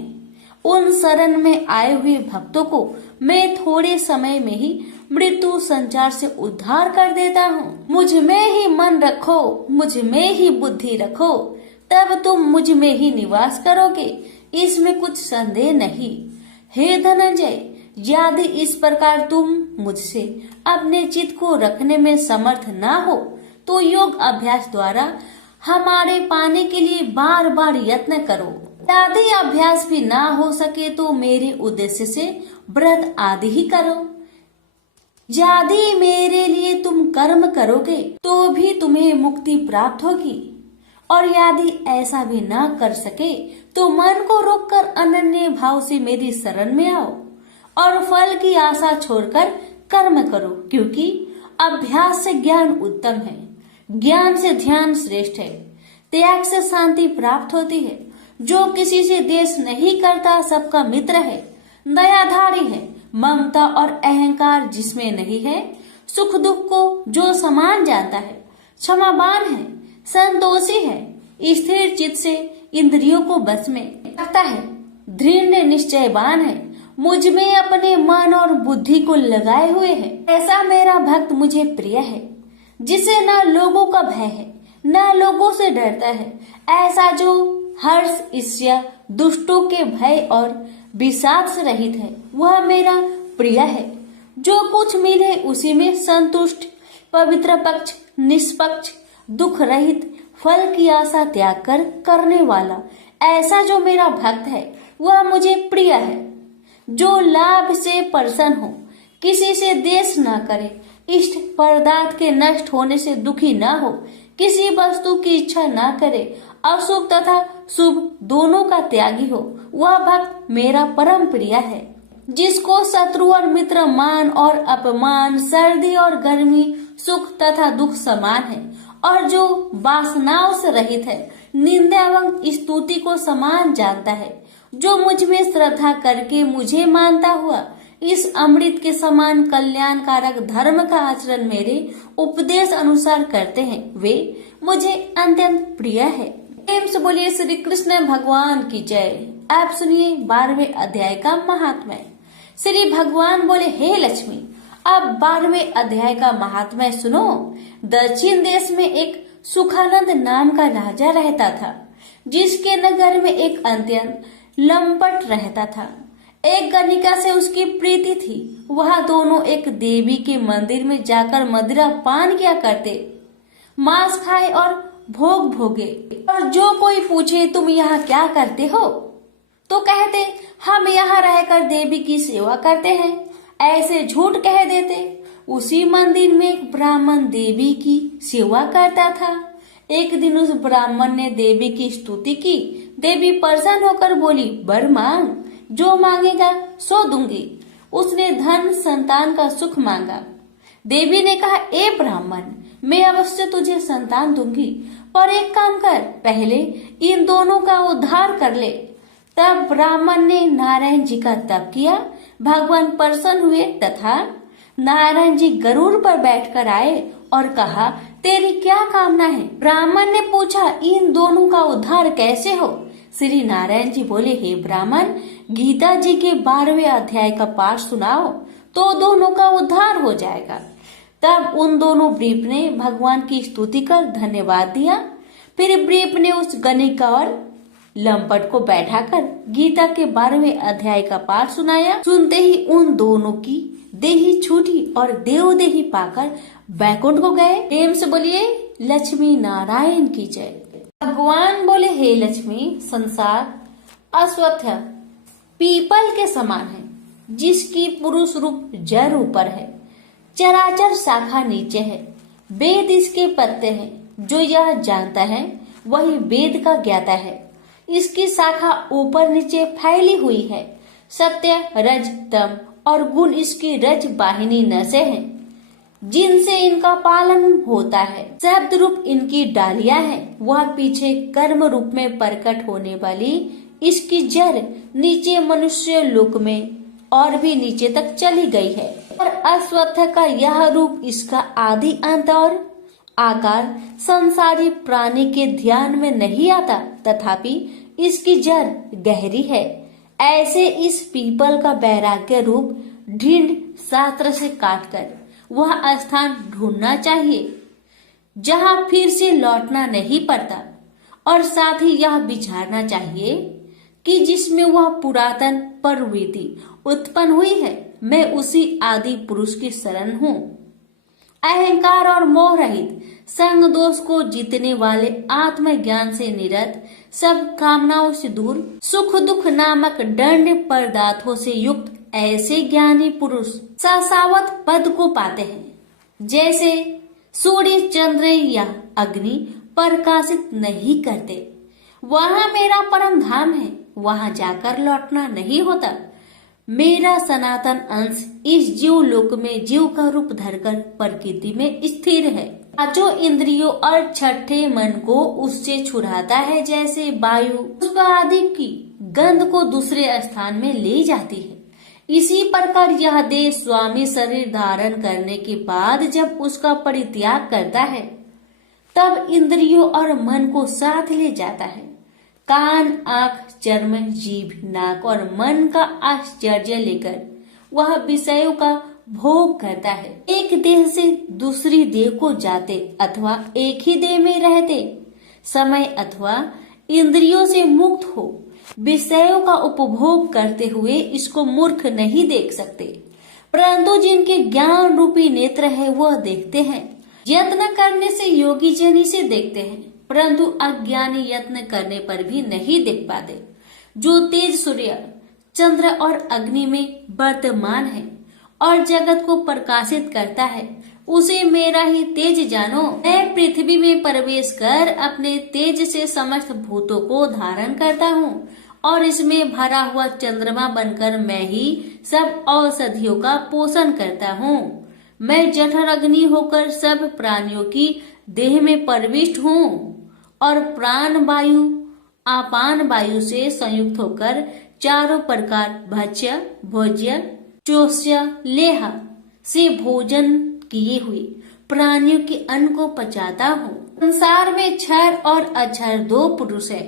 उन शरण में आए हुए भक्तों को मैं थोड़े समय में ही मृत्यु संचार से उद्धार कर देता हूँ। मुझ में ही मन रखो, मुझ में ही बुद्धि रखो, तब तुम मुझ में ही निवास करोगे, इसमें कुछ संदेह नहीं। हे धनंजय, यदि इस प्रकार तुम मुझसे अपने चित्त को रखने में समर्थ ना हो तो योग अभ्यास द्वारा हमारे पाने के लिए बार बार यत्न करो। यदि अभ्यास भी ना हो सके तो मेरे उद्देश्य से व्रत आदि ही करो। यदि मेरे लिए तुम कर्म करोगे तो भी तुम्हें मुक्ति प्राप्त होगी, और यदि ऐसा भी ना कर सके तो मन को रोककर अनन्य भाव से मेरी शरण में आओ और फल की आशा छोड़कर कर्म करो, क्योंकि अभ्यास से ज्ञान उत्तम है, ज्ञान से ध्यान श्रेष्ठ है, त्याग से शांति प्राप्त होती है। जो किसी से द्वेष नहीं करता सबका मित्र है, दयाधारी है, ममता और अहंकार जिसमें नहीं है, सुख दुख को जो समान जानता है, क्षमावान है, संतोषी है, स्थिर चित्त से इंद्रियों को बस में रखता है, दृढ़ निश्चयवान है, मुझ में अपने मन और बुद्धि को लगाए हुए है, ऐसा मेरा भक्त मुझे प्रिय है, जिसे न लोगों का भय है न लोगों से डरता है। ऐसा जो हर्ष ईर्ष्या दुष्टों के भय और विषाद से रहित है, वह मेरा प्रिय है। जो कुछ मिले उसी में संतुष्ट, पवित्र पक्ष, निष्पक्ष, दुख रहित, फल की आशा त्याग कर करने वाला, ऐसा जो मेरा भक्त है वह मुझे प्रिय है। जो लाभ से प्रसन्न हो, किसी से द्वेष न करे, इष्ट पदार्थ के नष्ट होने से दुखी न हो, किसी वस्तु की इच्छा न करे, अशुभ तथा शुभ दोनों का त्यागी हो, वह भक्त मेरा परम प्रिय है। जिसको शत्रु और मित्र, मान और अपमान, सर्दी और गर्मी, सुख तथा दुख समान है, और जो वासनाओं से रहित है, निंदा एवं स्तुति को समान जानता है, जो मुझ में श्रद्धा करके मुझे मानता हुआ इस अमृत के समान कल्याणकारक धर्म का आचरण मेरे उपदेश अनुसार करते हैं, वे मुझे अत्यंत प्रिय है। प्रेम से बोलिए श्री कृष्ण भगवान की जय। आप सुनिए 12वें अध्याय का महात्म्य। श्री भगवान बोले, हे लक्ष्मी, अब 12वें अध्याय का महात्म्य सुनो। दक्षिण देश में एक सुखानंद नाम का राजा रहता था, जिसके नगर में एक अत्यंत लंपट रहता था। एक गणिका से उसकी प्रीति थी। वह दोनों एक देवी के मंदिर में जाकर मदिरा पान किया करते, मांस खाए और भोग भोगे। और जो कोई पूछे तुम यहाँ क्या करते हो, तो कहते हम यहाँ रहकर देवी की सेवा करते हैं। ऐसे झूठ कह देते। उसी मंदिर में एक ब्राह्मण देवी की सेवा करता था। एक दिन उस ब्राह्मण ने देवी की स्तुति की। देवी प्रसन्न होकर बोली, वर मांग, जो मांगेगा सो दूंगी। उसने धन संतान का सुख मांगा। देवी ने कहा, ए ब्राह्मण, मैं अवश्य तुझे संतान दूंगी, पर एक काम कर, पहले इन दोनों का उद्धार कर ले। तब ब्राह्मण ने नारायण जी का तप किया। भगवान प्रसन्न हुए तथा नारायण जी गरुड़ पर बैठकर आए और कहा, तेरी क्या कामना है? ब्राह्मण ने पूछा, इन दोनों का उद्धार कैसे हो? श्री नारायण जी बोले, हे ब्राह्मण, गीता जी के 12वें अध्याय का पाठ सुनाओ तो दोनों का उद्धार हो जाएगा। तब उन दोनों ब्रीप ने भगवान की स्तुति कर धन्यवाद दिया। फिर ब्रीप ने उस गणिका और लंपट को बैठाकर गीता के 12वें अध्याय का पाठ सुनाया। सुनते ही उन दोनों की देही छूटी और देव देही पाकर बैकुंठ को गए। प्रेम से बोलिए लक्ष्मी नारायण की जय। भगवान बोले, हे लक्ष्मी, संसार अश्वत्थ पीपल के समान है, जिसकी पुरुष रूप जड़ ऊपर है, चराचर शाखा नीचे है, वेद इसके पत्ते हैं। जो यह जानता है वही वेद का ज्ञाता है। इसकी शाखा ऊपर नीचे फैली हुई है। सत्य, रज, तम और गुण इसकी रज वाहिनी नसें हैं, जिनसे इनका पालन होता है। शब्द रूप इनकी डालियां हैं। वह पीछे कर्म रूप में प्रकट होने वाली इसकी जड़ नीचे मनुष्य लोक में और भी नीचे तक चली गई है। और अश्वत्थ का यह रूप इसका आदि अंत और आकार संसारी प्राणी के ध्यान में नहीं आता, तथापि इसकी जड़ गहरी है। ऐसे इस पीपल का वैराग्य रूप ढींड शास्त्र से काटकर वह स्थान ढूंढना चाहिए जहां फिर से लौटना नहीं पड़ता, और साथ ही यह विचारना चाहिए कि जिसमें वह पुरातन प्रवृत्ति उत्पन्न हुई है, मैं उसी आदि पुरुष की शरण हूँ। अहंकार और मोह रहित, संग दोष को जीतने वाले, आत्मज्ञान से निरत, सब कामनाओं से दूर, सुख दुख नामक दंड पदार्थों से युक्त ऐसे ज्ञानी पुरुष शाश्वत पद को पाते हैं। जैसे सूर्य, चंद्र या अग्नि प्रकाशित नहीं करते, वहाँ मेरा परम धाम है, वहाँ जाकर लौटना नहीं होता। मेरा सनातन अंश इस जीव लोक में जीव का रूप धरकर प्रकृति में स्थिर है। जो इंद्रियों और छठे मन को उससे छुड़ाता है, जैसे वायु पुष्प आदि की गंध को दूसरे स्थान में ले जाती है, इसी प्रकार यह देह स्वामी शरीर धारण करने के बाद जब उसका परित्याग करता है, तब इंद्रियों और मन को साथ ले जाता है। कान, आंख, चर्म, जीभ, नाक और मन का आश्चर्य लेकर वह विषयों का भोग करता है। एक देह से दूसरी देह को जाते अथवा एक ही देह में रहते समय अथवा इंद्रियों से मुक्त हो विषयों का उपभोग करते हुए इसको मूर्ख नहीं देख सकते, परंतु जिनके ज्ञान रूपी नेत्र है वह देखते हैं। यत्न करने से योगी जन इसे देखते हैं, परंतु अज्ञानी यत्न करने पर भी नहीं देख पाते। जो तेज सूर्य, चंद्र और अग्नि में वर्तमान है और जगत को प्रकाशित करता है, उसे मेरा ही तेज जानो। मैं पृथ्वी में प्रवेश कर अपने तेज से समस्त भूतों को धारण करता हूँ, और इसमें भरा हुआ चंद्रमा बनकर मैं ही सब औषधियों का पोषण करता हूँ। मैं जठर अग्नि होकर सब प्राणियों की देह में प्रविष्ट हूँ, और प्राण वायु आपान वायु से संयुक्त होकर चारों प्रकार भक्ष्य, भोज्य, चोष्य, लेह से भोजन किए हुए प्राणियों के अन्न को पचाता हूँ। संसार में क्षर और अक्षर दो पुरुष है।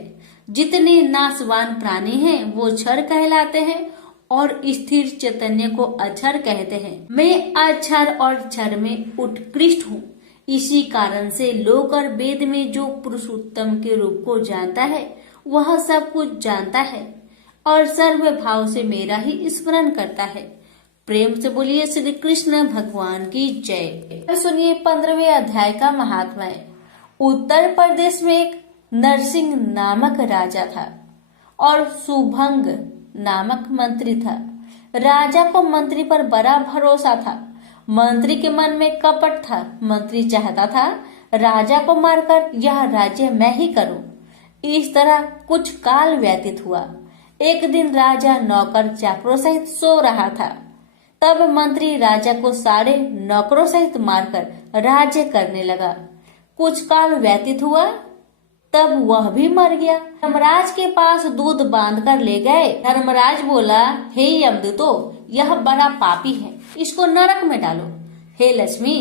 जितने नाशवान प्राणी हैं वो क्षर कहलाते हैं और स्थिर चैतन्य को अक्षर कहते हैं। मैं अक्षर और क्षर में उत्कृष्ट हूँ। इसी कारण से लोक और वेद में जो पुरुषोत्तम के रूप को जानता है वह सब कुछ जानता है। और सर्व भाव से मेरा ही स्मरण करता है। प्रेम से बोलिए श्री कृष्ण भगवान की जय। सुनिए 15वें अध्याय का महात्म्य। उत्तर प्रदेश में एक नरसिंह नामक राजा था और सुभंग नामक मंत्री था। राजा को मंत्री पर बड़ा भरोसा था। मंत्री के मन में कपट था। मंत्री चाहता था राजा को मारकर यह राज्य मैं ही करूं। इस तरह कुछ काल व्यतीत हुआ। एक दिन राजा नौकर चाकरों सहित सो रहा था। तब मंत्री राजा को सारे नौकरों सहित मारकर राज्य करने लगा। कुछ काल व्यतीत हुआ, तब वह भी मर गया। धर्मराज के पास दूध बांधकर ले गए। धर्मराज बोला, हे यमदूतो, यह बड़ा पापी है, इसको नरक में डालो। हे लक्ष्मी,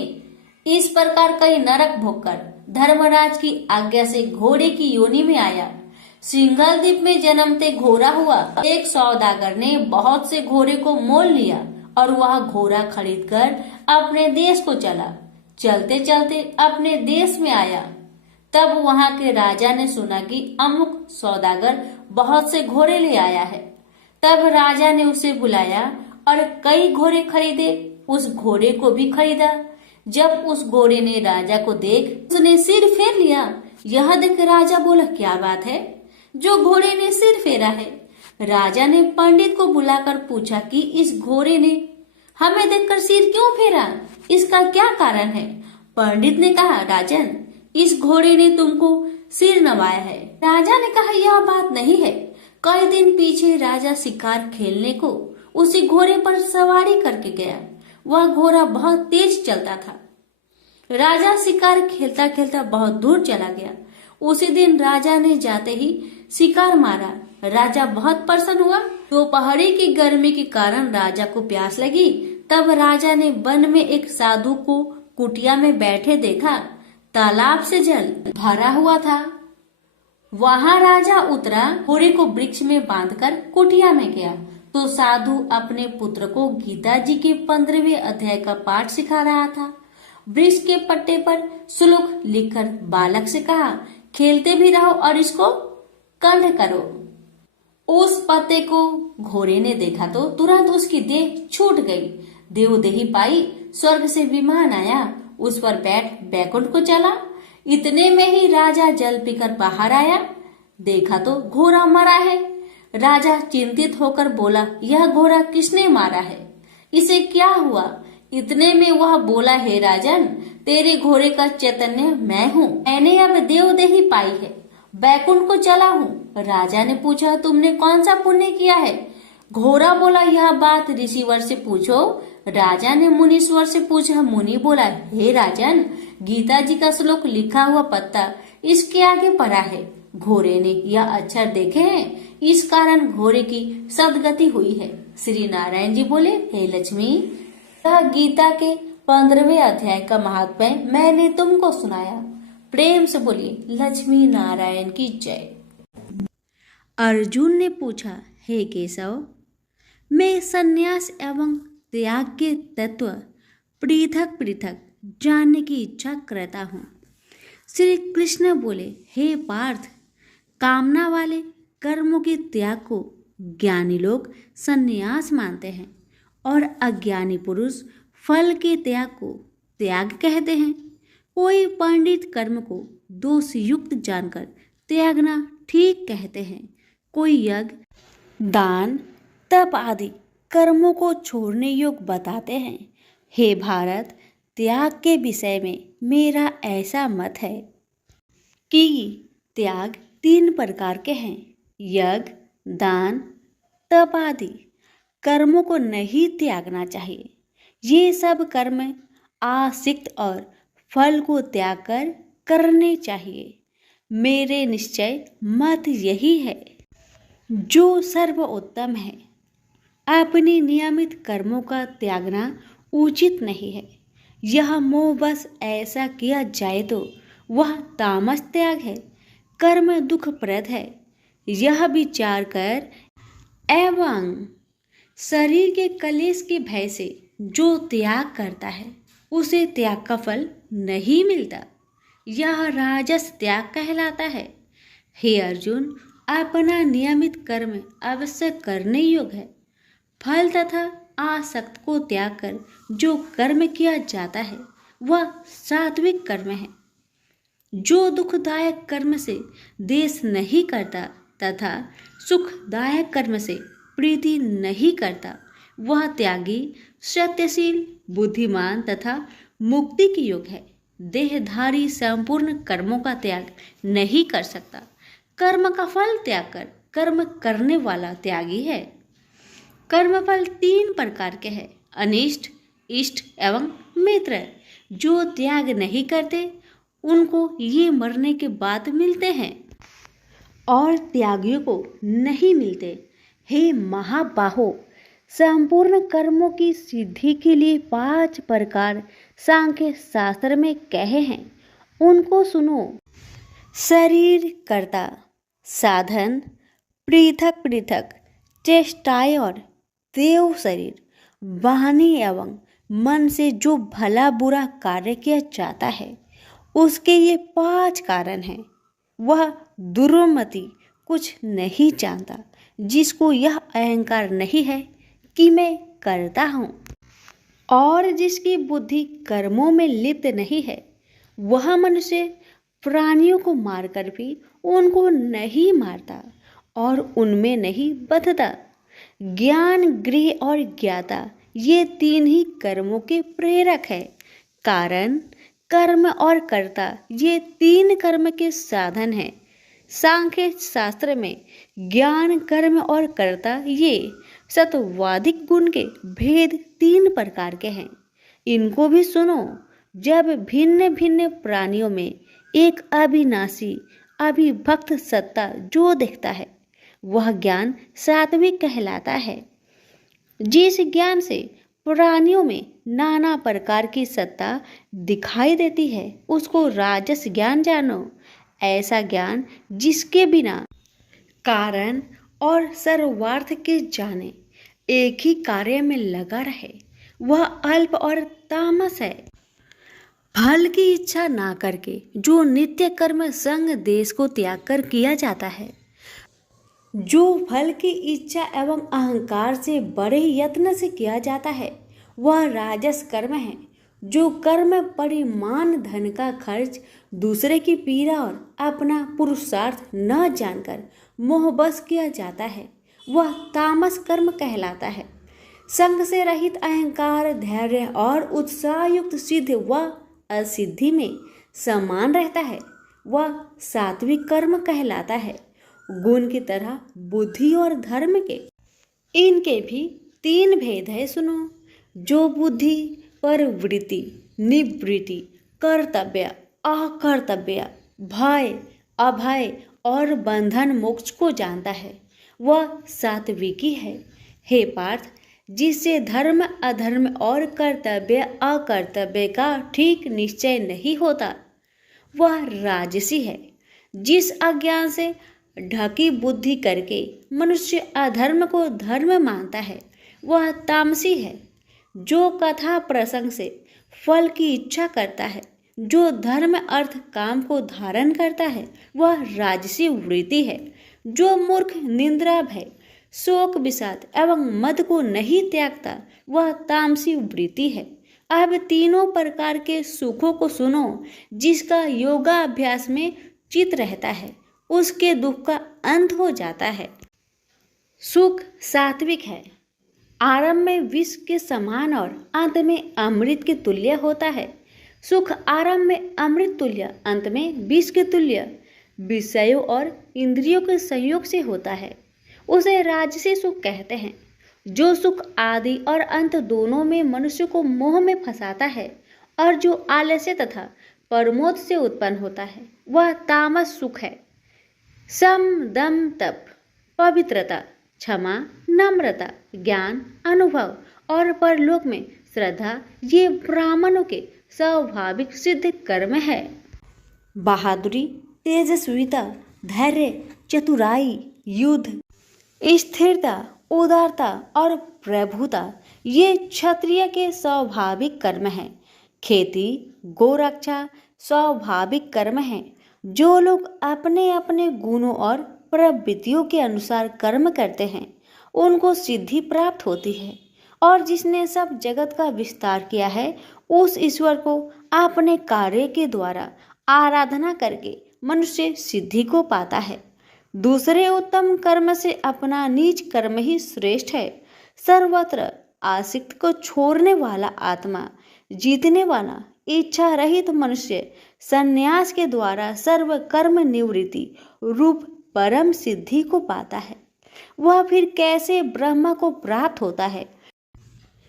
इस प्रकार कई नरक भोगकर धर्मराज की आज्ञा से घोड़े की योनि में आया। सिंघल द्वीप में जन्मते घोड़ा हुआ। एक सौदागर ने बहुत से घोड़े को मोल लिया और वह घोड़ा खरीदकर अपने देश को चला। चलते चलते अपने देश में आया। तब वहां के राजा ने सुना कि अमुक सौदागर बहुत से घोड़े ले आया है। तब राजा ने उसे बुलाया और कई घोड़े खरीदे। उस घोड़े को भी खरीदा। जब उस घोड़े ने राजा को देख उसने सिर फेर लिया। यह देख राजा बोला, क्या बात है जो घोड़े ने सिर फेरा है? राजा ने पंडित को बुलाकर पूछा कि इस घोड़े ने हमें देखकर सिर क्यों फेरा, इसका क्या कारण है? पंडित ने कहा, राजन, इस घोड़े ने तुमको सिर नवाया है। राजा ने कहा, यह बात नहीं है। कई दिन पीछे राजा शिकार खेलने को उसी घोड़े पर सवारी करके गया। वह घोड़ा बहुत तेज चलता था। राजा शिकार खेलता खेलता बहुत दूर चला गया। उसी दिन राजा ने जाते ही शिकार मारा। राजा बहुत प्रसन्न हुआ। दोपहर की गर्मी के कारण राजा को प्यास लगी। तब राजा ने वन में एक साधु को कुटिया में बैठे देखा। तालाब से जल भरा हुआ था। वहां राजा उतरा, घोड़े को वृक्ष में बांधकर कुटिया में गया तो साधु अपने पुत्र को गीता जी के 15वें अध्याय का पाठ सिखा रहा था। वृक्ष के पट्टे पर श्लोक लिखकर बालक से कहा, खेलते भी रहो और इसको कंठ करो। उस पत्ते को घोड़े ने देखा तो तुरंत उसकी देह छूट गई। देवदेही पाई, स्वर्ग से विमान आया, उस पर बैठ बैकुंठ को चला। इतने में ही राजा जल पीकर बाहर आया। देखा तो घोड़ा मरा है। राजा चिंतित होकर बोला, यह घोड़ा किसने मारा है? इसे क्या हुआ? इतने में वह बोला, हे राजन, तेरे घोड़े का चैतन्य मैं हूँ। मैंने अब देवदेही पाई है, बैकुंठ को चला हूँ। राजा ने पूछा, तुमने कौन सा पुण्य किया है? घोड़ा बोला, यह बात ऋषिवर से पूछो। राजा ने मुनीश्वर से पूछा। मुनि बोला, हे राजन, गीता जी का श्लोक लिखा हुआ पत्ता इसके आगे पड़ा है। घोड़े ने यह अक्षर देखे हैं, इस कारण घोड़े की सदगति हुई है। श्री नारायण जी बोले, हे लक्ष्मी, यह गीता के 15वें अध्याय का महात्म्य मैंने तुमको सुनाया। प्रेम से बोलिए लक्ष्मी नारायण की जय। अर्जुन ने पूछा, हे केशव, मैं संन्यास एवं त्याग के तत्व पृथक पृथक जानने की इच्छा करता हूँ। श्री कृष्ण बोले, हे पार्थ, कामना वाले कर्मों के त्याग को ज्ञानी लोग संन्यास मानते हैं और अज्ञानी पुरुष फल के त्याग को त्याग कहते हैं। कोई पंडित कर्म को दोष युक्त जानकर त्यागना ठीक कहते हैं। कोई यज्ञ, दान, तप आदि कर्मों को छोड़ने योग्य बताते हैं। हे भारत, त्याग के विषय में मेरा ऐसा मत है कि त्याग 3 प्रकार के हैं। यज्ञ, दान, तप आदि कर्मों को नहीं त्यागना चाहिए। ये सब कर्म आसक्त और फल को त्याग कर करने चाहिए। मेरे निश्चय मत यही है जो सर्वोत्तम है। अपने नियमित कर्मों का त्यागना उचित नहीं है। यह मोह बस ऐसा किया जाए तो वह तामस त्याग है। कर्म दुखप्रद है, यह विचार कर एवं शरीर के कलेश के भय से जो त्याग करता है उसे त्याग का फल नहीं मिलता। यह राजस त्याग कहलाता है। हे अर्जुन, अपना नियमित कर्म अवश्य करने योग्य है। फल तथा आसक्त को त्याग कर जो कर्म किया जाता है वह सात्विक कर्म है। जो दुखदायक कर्म से देश नहीं करता तथा सुखदायक कर्म से प्रीति नहीं करता वह त्यागी, सत्यशील, बुद्धिमान तथा मुक्ति के योग्य है। देहधारी संपूर्ण कर्मों का त्याग नहीं कर सकता। कर्म का फल त्याग कर कर्म करने वाला त्यागी है। कर्मफल 3 प्रकार के हैं, अनिष्ट, इष्ट एवं मित्र। जो त्याग नहीं करते उनको ये मरने के बाद मिलते हैं और त्यागियों को नहीं मिलते। हे महाबाहो, संपूर्ण कर्मों की सिद्धि के लिए 5 प्रकार सांख्य शास्त्र में कहे हैं, उनको सुनो। शरीर कर्ता, साधन, पृथक पृथक चेष्टाएं और देव शरीर, वाणी एवं मन से जो भला बुरा कार्य किया जाता है उसके ये 5 कारण हैं। वह दुर्मति कुछ नहीं जानता जिसको यह अहंकार नहीं है कि मैं करता हूँ, और जिसकी बुद्धि कर्मों में लिप्त नहीं है वह मनुष्य प्राणियों को मारकर भी उनको नहीं मारता और उनमें नहीं बंधता। ज्ञान, गृह और ज्ञाता ये 3 ही कर्मों के प्रेरक है। कारण, कर्म और कर्ता ये 3 कर्म के साधन हैं। सांख्य शास्त्र में ज्ञान, कर्म और कर्ता ये सत्वाधिक गुण के भेद 3 प्रकार के हैं, इनको भी सुनो। जब भिन्न भिन्न प्राणियों में एक अविनाशी अविभक्त सत्ता जो दिखता है वह ज्ञान सात्विक कहलाता है। जिस ज्ञान से प्राणियों में नाना प्रकार की सत्ता दिखाई देती है उसको राजस ज्ञान जानो। ऐसा ज्ञान जिसके बिना कारण और सर्वार्थ के जाने एक ही कार्य में लगा रहे वह अल्प और तामस है। फल की इच्छा ना करके जो नित्य कर्म संग देश को त्याग कर किया जाता है, जो फल की इच्छा एवं अहंकार से बड़े यत्न से किया जाता है वह राजस कर्म है। जो कर्म परिमाण धन का खर्च दूसरे की पीड़ा और अपना पुरुषार्थ न जानकर मोहबस किया जाता है वह तामस कर्म कहलाता है। संग से रहित अहंकार, धैर्य और उत्साह युक्त सिद्ध व असिद्धि में समान रहता है वह सात्विक कर्म कहलाता है। गुण की तरह बुद्धि और धर्म के इनके भी 3 भेद है, सुनो। जो बुद्धि पर वृत्ति, निवृत्ति, कर्तव्य, अकर्तव्य, भय, अभय और बंधन मोक्ष को जानता है वह सात्विकी है। हे पार्थ, जिससे धर्म अधर्म और कर्तव्य अकर्तव्य का ठीक निश्चय नहीं होता वह राजसी है। जिस अज्ञान से ढकी बुद्धि करके मनुष्य अधर्म को धर्म मानता है वह तामसी है। जो कथा प्रसंग से फल की इच्छा करता है, जो धर्म अर्थ काम को धारण करता है वह राजसी वृत्ति है। जो मूर्ख, निंद्रा, भय, शोक, विषाद एवं मद को नहीं त्यागता वह तामसी वृत्ति है। अब 3 प्रकार के सुखों को सुनो। जिसका योगाभ्यास में चित रहता है उसके दुख का अंत हो जाता है। सुख सात्विक है, आरंभ में विष के समान और अंत में अमृत के तुल्य होता है। सुख आरंभ में अमृत तुल्य, अंत में विष के तुल्य विषयों और इंद्रियों के संयोग से होता है, उसे राजसी सुख कहते हैं। जो सुख आदि और अंत दोनों में मनुष्य को मोह में फंसाता है और जो आलस्य तथा प्रमोद से उत्पन्न होता है वह तामस सुख है। सम, दम, तप, पवित्रता, क्षमा, नम्रता, ज्ञान, अनुभव और परलोक में श्रद्धा ये ब्राह्मणों के स्वाभाविक सिद्ध कर्म है। बहादुरी, तेजस्विता, धैर्य, चतुराई, युद्ध, स्थिरता, उदारता और प्रभुता ये क्षत्रिय के स्वाभाविक कर्म हैं। खेती, गोरक्षा स्वाभाविक कर्म हैं। जो लोग अपने अपने गुणों और प्रवृत्तियों के अनुसार कर्म करते हैं उनको सिद्धि प्राप्त होती है, और जिसने सब जगत का विस्तार किया है उस ईश्वर को अपने कार्य के द्वारा आराधना करके मनुष्य सिद्धि को पाता है। दूसरे उत्तम कर्म से अपना नीच कर्म ही श्रेष्ठ है। सर्वत्र आसक्त को छोड़ने वाला आत्मा, जीतने वाला इच्छा रहित मनुष्य संन्यास के द्वारा सर्व कर्म निवृत्ति रूप परम सिद्धि को पाता है। वह फिर कैसे ब्रह्म को प्राप्त होता है?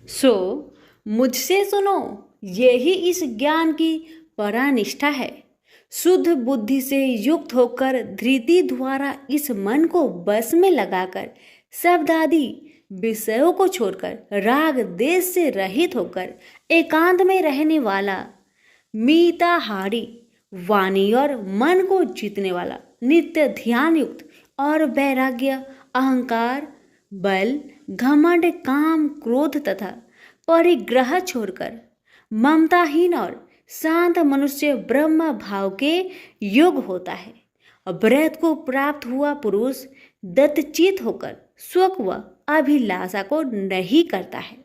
सो मुझसे सुनो, यही इस ज्ञान की परानिष्ठा है। शुद्ध बुद्धि से युक्त होकर धृति द्वारा इस मन को बस में लगाकर शब्द आदि विषयों को छोड़कर राग देश से रहित होकर एकांत में रहने वाला, मिताहारी वाणी और मन को जीतने वाला, नित्य ध्यान युक्त और वैराग्य, अहंकार, बल, घमंड, काम, क्रोध तथा परिग्रह छोड़कर ममताहीन और शांत मनुष्य ब्रह्म भाव के योग होता है। व्रत को प्राप्त हुआ पुरुष दत्तचित होकर सुख व अभिलाषा को नहीं करता है।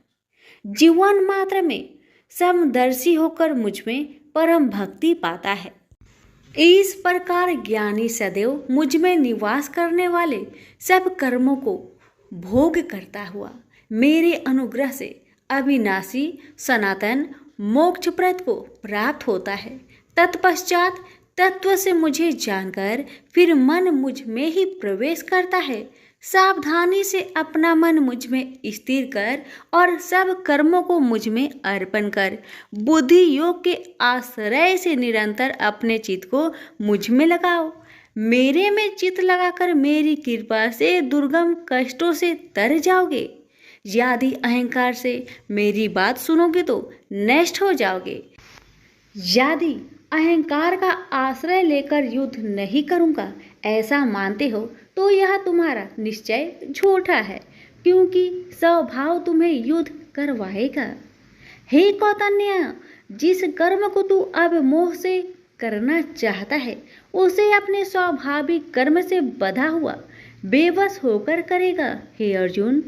जीवन मात्र में समदर्शी होकर मुझ में परम भक्ति पाता है। इस प्रकार ज्ञानी सदैव मुझ में निवास करने वाले सब कर्मों को भोग करता हुआ मेरे अनुग्रह से अविनाशी सनातन मोक्षप्रद को प्राप्त होता है। तत्पश्चात तत्व से मुझे जानकर फिर मन मुझ में ही प्रवेश करता है। सावधानी से अपना मन मुझ में स्थिर कर और सब कर्मों को मुझ में अर्पण कर बुद्धि योग के आश्रय से निरंतर अपने चित्त को मुझ में लगाओ। मेरे में चित्त लगाकर मेरी कृपा से दुर्गम कष्टों से तर जाओगे। यदि अहंकार से मेरी बात सुनोगे तो नष्ट हो जाओगे। यदि अहंकार का आश्रय लेकर युद्ध नहीं करूंगा ऐसा मानते हो तो यह तुम्हारा निश्चय झूठा है, क्योंकि स्वभाव तुम्हें युद्ध करवाएगा। हे कौतन्य, जिस कर्म को तू अब मोह से करना चाहता है उसे अपने स्वाभाविक कर्म से बधा हुआ बेबस होकर करेगा। हे अर्जुन,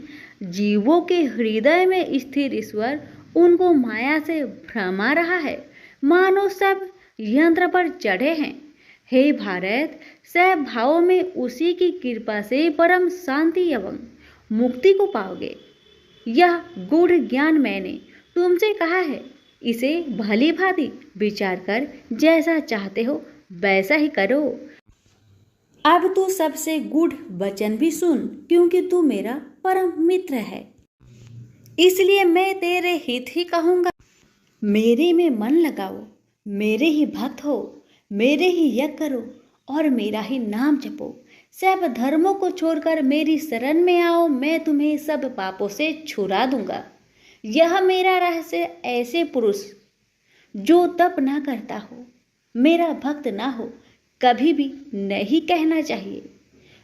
जीवों के हृदय में स्थिर ईश्वर उनको माया से भ्रमा रहा है, मानो सब यंत्र पर चढ़े हैं। हे भारत, सब भावों में उसी की कृपा से परम शांति एवं मुक्ति को पाओगे। यह गूढ़ ज्ञान मैंने तुमसे कहा है, इसे भली भांति विचार कर जैसा चाहते हो वैसा ही करो। अब तू सबसे गूढ़ वचन भी सुन, क्योंकि तू मेरा परम मित्र है, इसलिए मैं तेरे हित ही कहूँगा। मेरे में मन लगाओ, मेरे ही भक्त हो, मेरे ही यज्ञ करो और मेरा ही नाम जपो। सब धर्मों को छोड़कर मेरी शरण में आओ, मैं तुम्हें सब पापों से छुड़ा दूंगा। यह मेरा रहस्य ऐसे पुरुष जो तप ना करता हो, मेरा भक्त ना हो, कभी भी नहीं कहना चाहिए।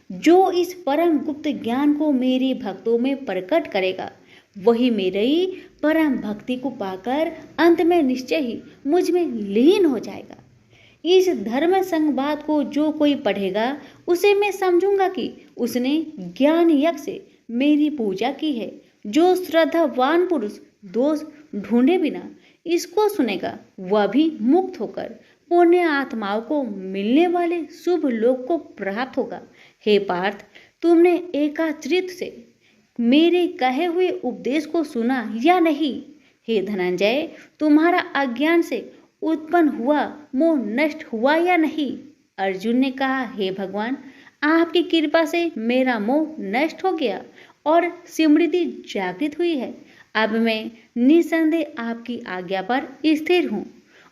जो इस परम गुप्त ज्ञान को मेरे भक्तों में प्रकट करेगा वही मेरी परम भक्ति को पाकर अंत में निश्चय ही मुझ में लीन हो जाएगा। इस धर्म संवाद को जो कोई पढ़ेगा उसे मैं समझूंगा कि उसने ज्ञान यज्ञ से मेरी पूजा की है। जो श्रद्धावान पुरुष दोष ढूंढे बिना इसको सुनेगा वह भी मुक्त होकर पुण्य आत्माओं को मिलने वाले शुभ लोक को प्राप्त होगा। हे पार्थ, तुमने एकाग्रचित्त से मेरे कहे हुए उपदेश को सुना या नहीं? हे धनंजय, तुम्हारा अज्ञान से उत्पन्न हुआ मोह नष्ट हुआ या नहीं? अर्जुन ने कहा, हे भगवान, आपकी कृपा से मेरा मोह नष्ट हो गया और स्मृति जागृत हुई है। अब मैं निसंदेह आपकी आज्ञा पर स्थिर हूँ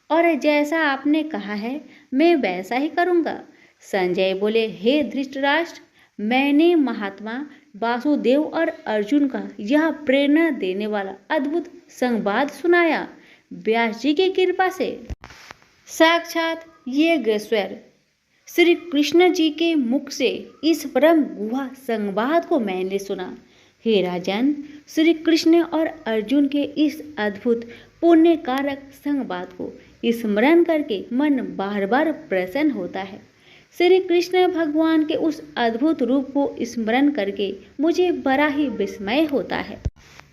और जैसा आपने कहा है मैं वैसा ही करूँगा। संजय बोले, हे धृतराष्ट्र, मैंने महात्मा वासुदेव और अर्जुन का यह प्रेरणा देने वाला अद्भुत संवाद सुनाया व्यास जी की कृपा से। साक्षात ये ग्रेश्वर श्री कृष्ण जी के मुख से इस परम गुहा संवाद को मैंने सुना। हे राजन, श्री कृष्ण और अर्जुन के इस अद्भुत पुण्य कारक संवाद को स्मरण करके मन बार बार प्रसन्न होता है। श्री कृष्ण भगवान के उस अद्भुत रूप को स्मरण करके मुझे बड़ा ही विस्मय होता है।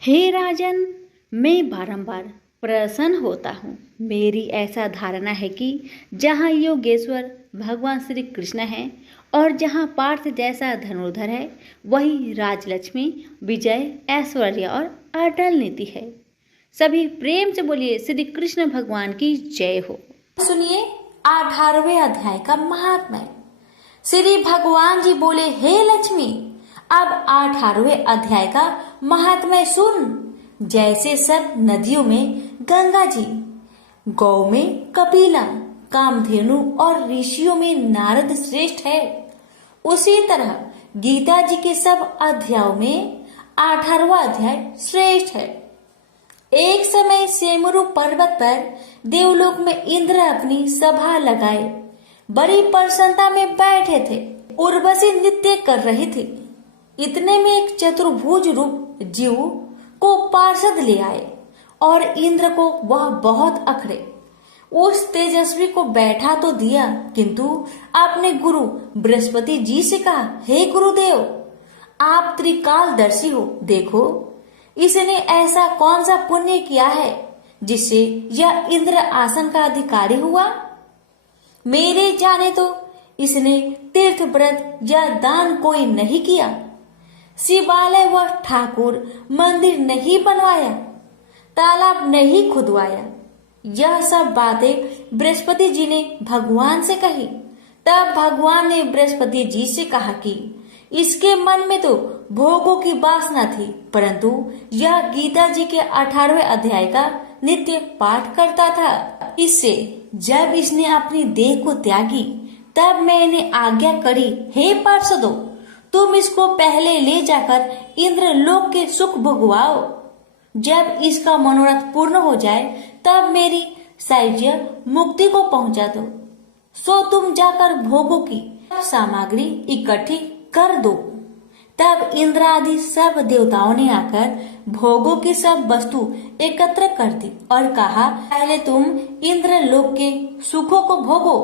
हे राजन, मैं बारंबार प्रसन्न होता हूँ। मेरी ऐसा धारणा है कि जहाँ योगेश्वर भगवान श्री कृष्ण हैं और जहाँ पार्थ जैसा धनुर्धर है, वही राजलक्ष्मी, विजय, ऐश्वर्य और अटल नीति है। सभी प्रेम से बोलिए श्री कृष्ण भगवान की जय हो। सुनिए 18वें अध्याय का महात्म्य। श्री भगवान जी बोले, हे लक्ष्मी, अब 18वें अध्याय का महात्म्य सुन। जैसे सब नदियों में गंगा जी, गौ में कपिला, कामधेनु और ऋषियों में नारद श्रेष्ठ है, उसी तरह गीता जी के सब अध्यायों में 18वां अध्याय श्रेष्ठ है। एक समय सेमरु पर्वत पर देवलोक में इंद्र अपनी सभा लगाए बड़ी प्रसन्नता में बैठे थे। उर्वशी नृत्य कर रही थी। इतने में एक चतुर्भुज रूप जीव को पार्षद ले आए और इंद्र को वह बहुत अखरे। उस तेजस्वी को बैठा तो दिया, किंतु अपने गुरु बृहस्पति जी से कहा, हे गुरुदेव, आप त्रिकालदर्शी हो, देखो इसने ऐसा कौन सा पुण्य किया है जिससे यह इंद्र आसन का अधिकारी हुआ। मेरे जाने तो इसने तीर्थ व्रत या दान कोई नहीं किया, शिवालय व ठाकुर मंदिर नहीं बनवाया, तालाब नहीं खुदवाया। यह सब बातें बृहस्पति जी ने भगवान से कही। तब भगवान ने बृहस्पति जी से कहा कि इसके मन में तो भोगों की वासना थी, परंतु यह गीता जी के 18वें अध्याय का नित्य पाठ करता था। इससे जब इसने अपनी देह को त्यागी, तब मैंने आज्ञा करी, हे पार्षदों, तुम इसको पहले ले जाकर इंद्र लोक के सुख भोगवाओ। जब इसका मनोरथ पूर्ण हो जाए, तब मेरी सायुज्य मुक्ति को पहुंचा दो। सो तुम जाकर भोगों की सामग्री इकट्ठी कर दो। तब इंद्र आदि सब देवताओं ने आकर भोगों की सब वस्तु एकत्र कर दी और कहा, पहले तुम इंद्र लोक के सुखों को भोगो।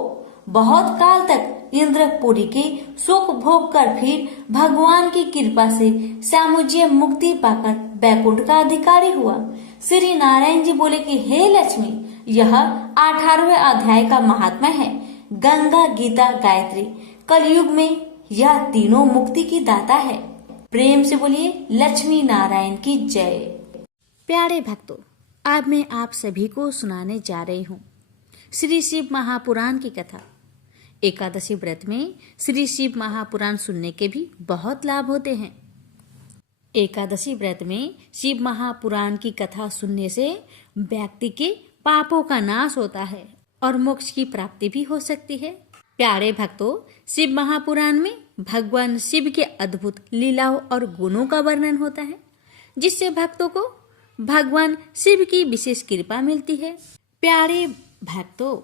बहुत काल तक इंद्रपुरी के सुख भोग कर फिर भगवान की कृपा से सामुज्य मुक्ति पाकर बैकुंठ का अधिकारी हुआ। श्री नारायण जी बोले कि हे लक्ष्मी, यह 18वें अध्याय का महात्मा है। गंगा, गीता, गायत्री, कलयुग में यह तीनों मुक्ति की दाता है। प्रेम से बोलिए लक्ष्मी नारायण की जय। प्यारे भक्तों, अब मैं आप सभी को सुनाने जा रही हूँ श्री शिव महापुराण की कथा। एकादशी व्रत में श्री शिव महापुराण सुनने के भी बहुत लाभ होते हैं। एकादशी व्रत में शिव महापुराण की कथा सुनने से व्यक्ति के पापों का नाश होता है और मोक्ष की प्राप्ति भी हो सकती है। प्यारे भक्तों, शिव महापुराण में भगवान शिव के अद्भुत लीलाओं और गुणों का वर्णन होता है, जिससे भक्तों को भगवान शिव की विशेष कृपा मिलती है। प्यारे भक्तों,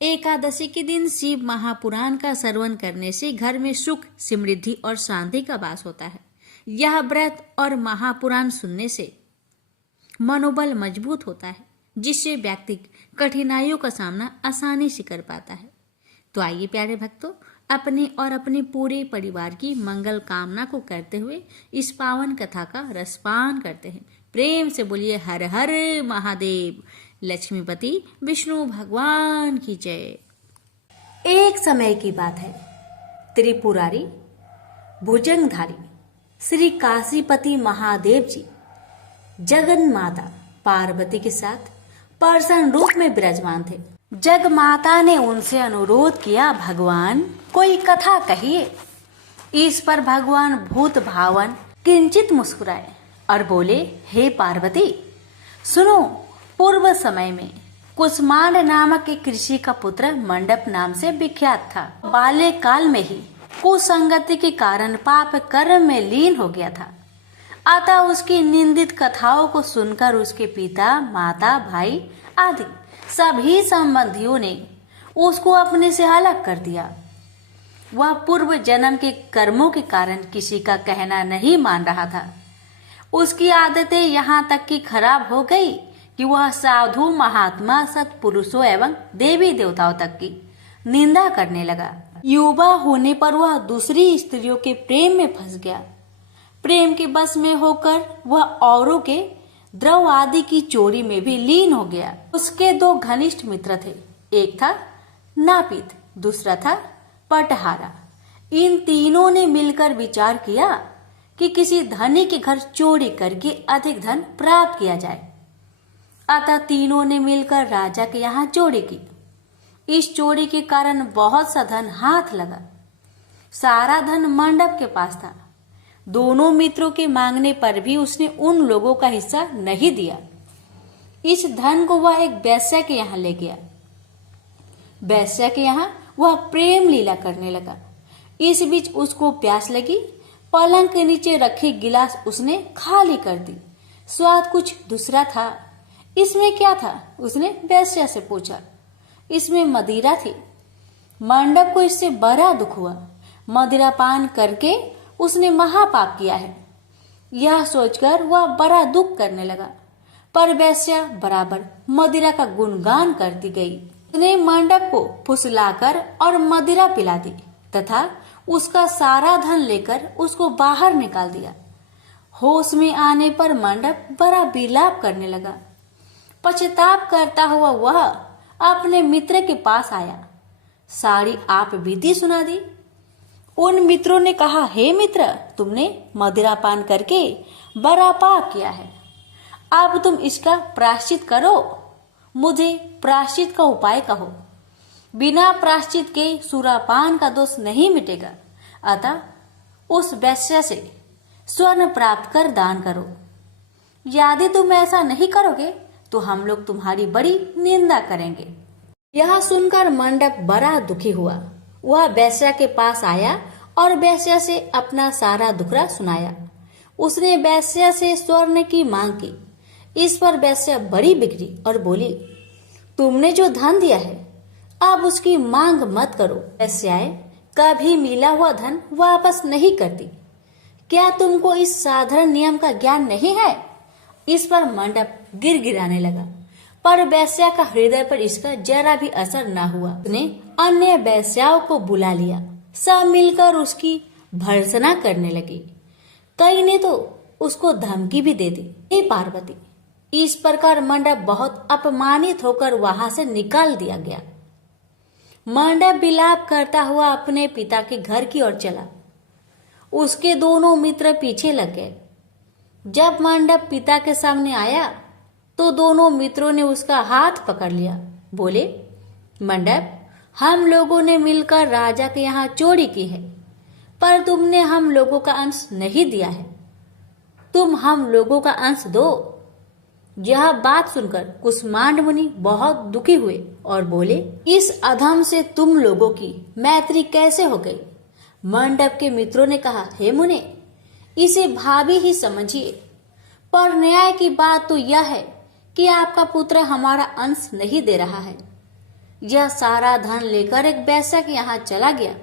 एकादशी के दिन शिव महापुराण का श्रवण करने से घर में सुख, समृद्धि और शांति का वास होता है। यह व्रत और महापुराण सुनने से मनोबल मजबूत होता है, जिससे व्यक्ति कठिनाइयों का सामना आसानी से कर पाता है। तो आइए प्यारे भक्तों, अपने और अपने पूरे परिवार की मंगल कामना को करते हुए इस पावन कथा का रसपान करते हैं। प्रेम से बोलिए हर हर महादेव, लक्ष्मीपति विष्णु भगवान की जय। एक समय की बात है, त्रिपुरारी भुजंगधारी श्री काशीपति महादेव जी जगन माता पार्वती के साथ प्रसन्न रूप में विराजमान थे। जग माता ने उनसे अनुरोध किया, भगवान कोई कथा कहिए। इस पर भगवान भूत भावन किंचित मुस्कुराए और बोले, हे पार्वती सुनो, पूर्व समय में कुसमांड नामक एक ऋषि का पुत्र मंडप नाम से विख्यात था। बाल्य काल में ही कुसंगति के कारण पाप कर्म में लीन हो गया था। अतः उसकी निंदित कथाओं को सुनकर उसके पिता, माता, भाई आदि सभी संबंधियों ने उसको अपने से अलग कर दिया। वह पूर्व जन्म के कर्मों के कारण किसी का कहना नहीं मान रहा था। उसकी आदतें यहाँ तक कि खराब हो गई कि वह साधु, महात्मा, सत्पुरुषों एवं देवी देवताओं तक की निंदा करने लगा। युवा होने पर वह दूसरी स्त्रियों के प्रेम में फंस गया। प्रेम के बस में होकर वह औरों के द्रव आदि की चोरी में भी लीन हो गया। उसके दो घनिष्ठ मित्र थे, एक था नापित, दूसरा था पटहारा। इन तीनों ने मिलकर विचार किया कि किसी धनी के घर चोरी करके अधिक धन प्राप्त किया जाए। अतः तीनों ने मिलकर राजा के यहाँ चोरी की। इस चोरी के कारण बहुत सा धन हाथ लगा। सारा धन मंडप के पास था। दोनों मित्रों के मांगने पर भी उसने उन लोगों का हिस्सा नहीं दिया। इस धन को वह एक वेश्या के यहाँ ले गया। वेश्या के यहाँ वह प्रेम लीला करने लगा। इस बीच उसको प्यास लगी। पलंग के नीचे रखी गिलास उसने खाली कर दी। स्वाद कुछ दूसरा था। इसमें क्या था? उसने वेश्या से पूछा। इसमें मदिरा थी। मंडप को इससे बड़ा दुख हुआ। मदिरा पान करके उसने महापाप किया है, यह सोचकर वह बड़ा दुख करने लगा। पर वेश्या बराबर मदिरा का गुणगान करती गई। उसने मंडप को फुसलाकर और मदिरा पिला दी तथा उसका सारा धन लेकर उसको बाहर निकाल दिया। होश में आने पर मंडप बड़ा विलाप करने लगा। पश्चाताप करता हुआ वह अपने मित्र के पास आया। सारी आप बीती सुना दी। उन मित्रों ने कहा, हे मित्र, तुमने मदिरा पान करके बड़ा पाप किया है। अब तुम इसका प्रायश्चित करो। मुझे प्रायश्चित का उपाय कहो। बिना प्रायश्चित के सुरापान का दोष नहीं मिटेगा। अतः उस वेश्या से स्वर्ण प्राप्त कर दान करो। यदि तुम ऐसा नहीं करोगे तो हम लोग तुम्हारी बड़ी निंदा करेंगे। यह सुनकर मंडप बड़ा दुखी हुआ। वह वेश्या के पास आया और वेश्या से अपना सारा दुखड़ा सुनाया। उसने वेश्या से स्वर्ण की मांग की। इस पर वेश्या बड़ी बिगड़ी और बोली, तुमने जो धन दिया है अब उसकी मांग मत करो। वेश्याएं कभी मिला हुआ धन वापस नहीं करती। क्या तुमको इस साधारण नियम का ज्ञान नहीं है? इस पर मंडप गिड़गिड़ाने लगा, पर वेश्या का हृदय पर इसका जरा भी असर न हुआ। उसने अन्य वेश्याओं को बुला लिया। सब मिलकर उसकी भर्त्सना करने लगी। कई ने तो उसको धमकी भी दे दी। हे पार्वती! इस प्रकार मंडप बहुत अपमानित होकर वहां से निकाल दिया गया। मंडप विलाप करता हुआ अपने पिता के घर की ओर चला। उसके दोनों मित्र पीछे लग गए। जब मंडप पिता के सामने आया तो दोनों मित्रों ने उसका हाथ पकड़ लिया। बोले, मंडप, हम लोगों ने मिलकर राजा के यहाँ चोरी की है, पर तुमने हम लोगों का अंश नहीं दिया है। तुम हम लोगों का अंश दो। यह बात सुनकर कुष्मांड मुनि बहुत दुखी हुए और बोले, इस अधम से तुम लोगों की मैत्री कैसे हो गई? मंडप के मित्रों ने कहा, हे मुने, इसे भाभी ही समझिए, पर न्याय की बात तो यह है कि आपका पुत्र हमारा अंश नहीं दे रहा है। यह सारा धन लेकर एक वेश्या के यहाँ चला गया।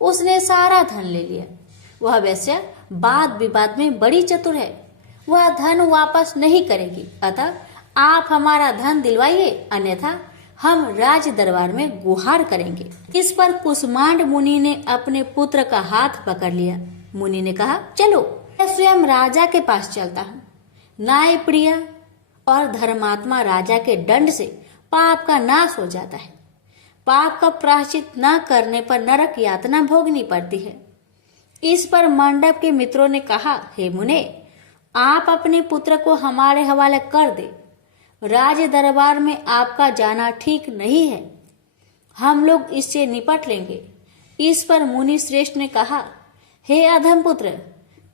उसने सारा धन ले लिया। वह वेश्या वाद विवाद में बड़ी चतुर है। वह धन वापस नहीं करेगी। अतः आप हमारा धन दिलवाइए, अन्यथा हम राज दरबार में गुहार करेंगे। इस पर कुष्मांड मुनि ने अपने पुत्र का हाथ पकड़ लिया। मुनि ने कहा, चलो मैं स्वयं राजा के पास चलता हूँ। न्याय प्रिय और धर्मात्मा राजा के दंड से पाप का नाश हो जाता है। पाप का प्रायश्चित न करने पर नरक यातना भोगनी पड़ती है। इस पर मंडप के मित्रों ने कहा, हे मुने, आप अपने पुत्र को हमारे हवाले कर दे। राज दरबार में आपका जाना ठीक नहीं है। हम लोग इससे निपट लेंगे। इस पर मुनि श्रेष्ठ ने कहा, हे अधम पुत्र,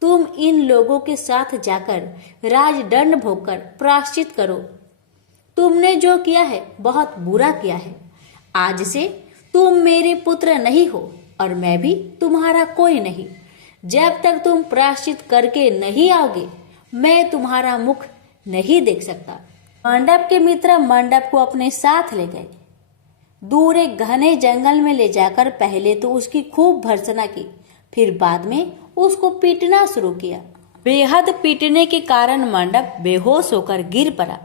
तुम इन लोगों के साथ जाकर राजदंड भोगकर प्रायश्चित करो। तुमने जो किया है बहुत बुरा किया है। आज से तुम मेरे पुत्र नहीं हो और मैं भी तुम्हारा कोई नहीं। जब तक तुम प्रायश्चित करके नहीं आओगे मैं तुम्हारा मुख नहीं देख सकता। मंडप के मित्र मंडप को अपने साथ ले गए। दूर एक घने जंगल में ले जाकर पहले तो उसकी खूब भर्त्सना की, फिर बाद में उसको पीटना शुरू किया। बेहद पीटने के कारण मंडप बेहोश होकर गिर पड़ा।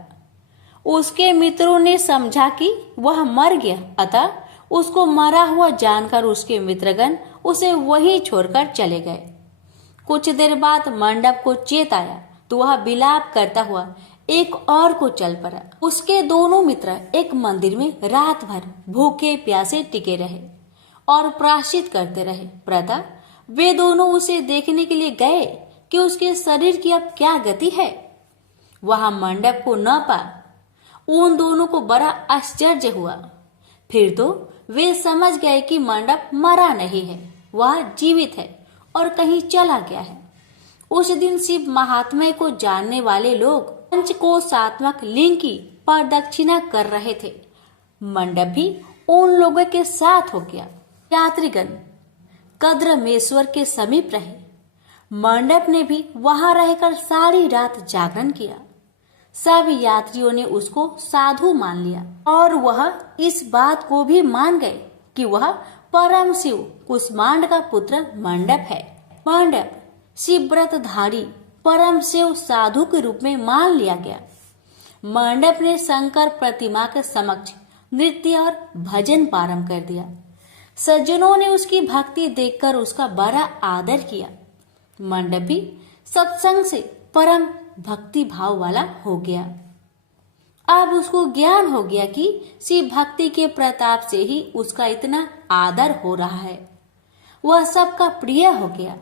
उसके मित्रों ने समझा कि वह मर गया, अतः उसको मरा हुआ जानकर उसके मित्रगण उसे वहीं छोड़कर चले गए। कुछ देर बाद मंडप को चेत आया तो वह विलाप करता हुआ एक और को चल पड़ा। उसके दोनों मित्र एक मंदिर में रात भर भूखे प्यासे टिके रहे और प्रायश्चित करते रहे। प्रथा वे दोनों उसे देखने के लिए गए कि उसके शरीर की अब क्या गति है। वहां मंडप को न पा उन दोनों को बड़ा आश्चर्य हुआ। फिर तो वे समझ गए कि मंडप मरा नहीं है, वह जीवित है और कहीं चला गया है। उस दिन शिव महात्म्य को जानने वाले लोग पंचकोशात्मक लिंग की प्रदक्षिणा कर रहे थे। मंडप भी उन लोगों के साथ हो गया। यात्रीगण कद्रमेश्वर के समीप रहे। मंडप ने भी वहां रहकर सारी रात जागरण किया। सब यात्रियों ने उसको साधु मान लिया और वह इस बात को भी मान गए कि वह परम शिव कुष्मांड का पुत्र मंडप है। मंडप शिवव्रतधारी परम शिव साधु के रूप में मान लिया गया। मंडप ने शंकर प्रतिमा के समक्ष नृत्य और भजन प्रारंभ कर दिया। सज्जनों ने उसकी भक्ति देखकर उसका बड़ा आदर किया। मंडप भी सत्संग से परम भक्ति भाव वाला हो गया। अब उसको ज्ञान हो गया कि शिव भक्ति के प्रताप से ही उसका इतना आदर हो रहा है। वह सबका प्रिय हो गया।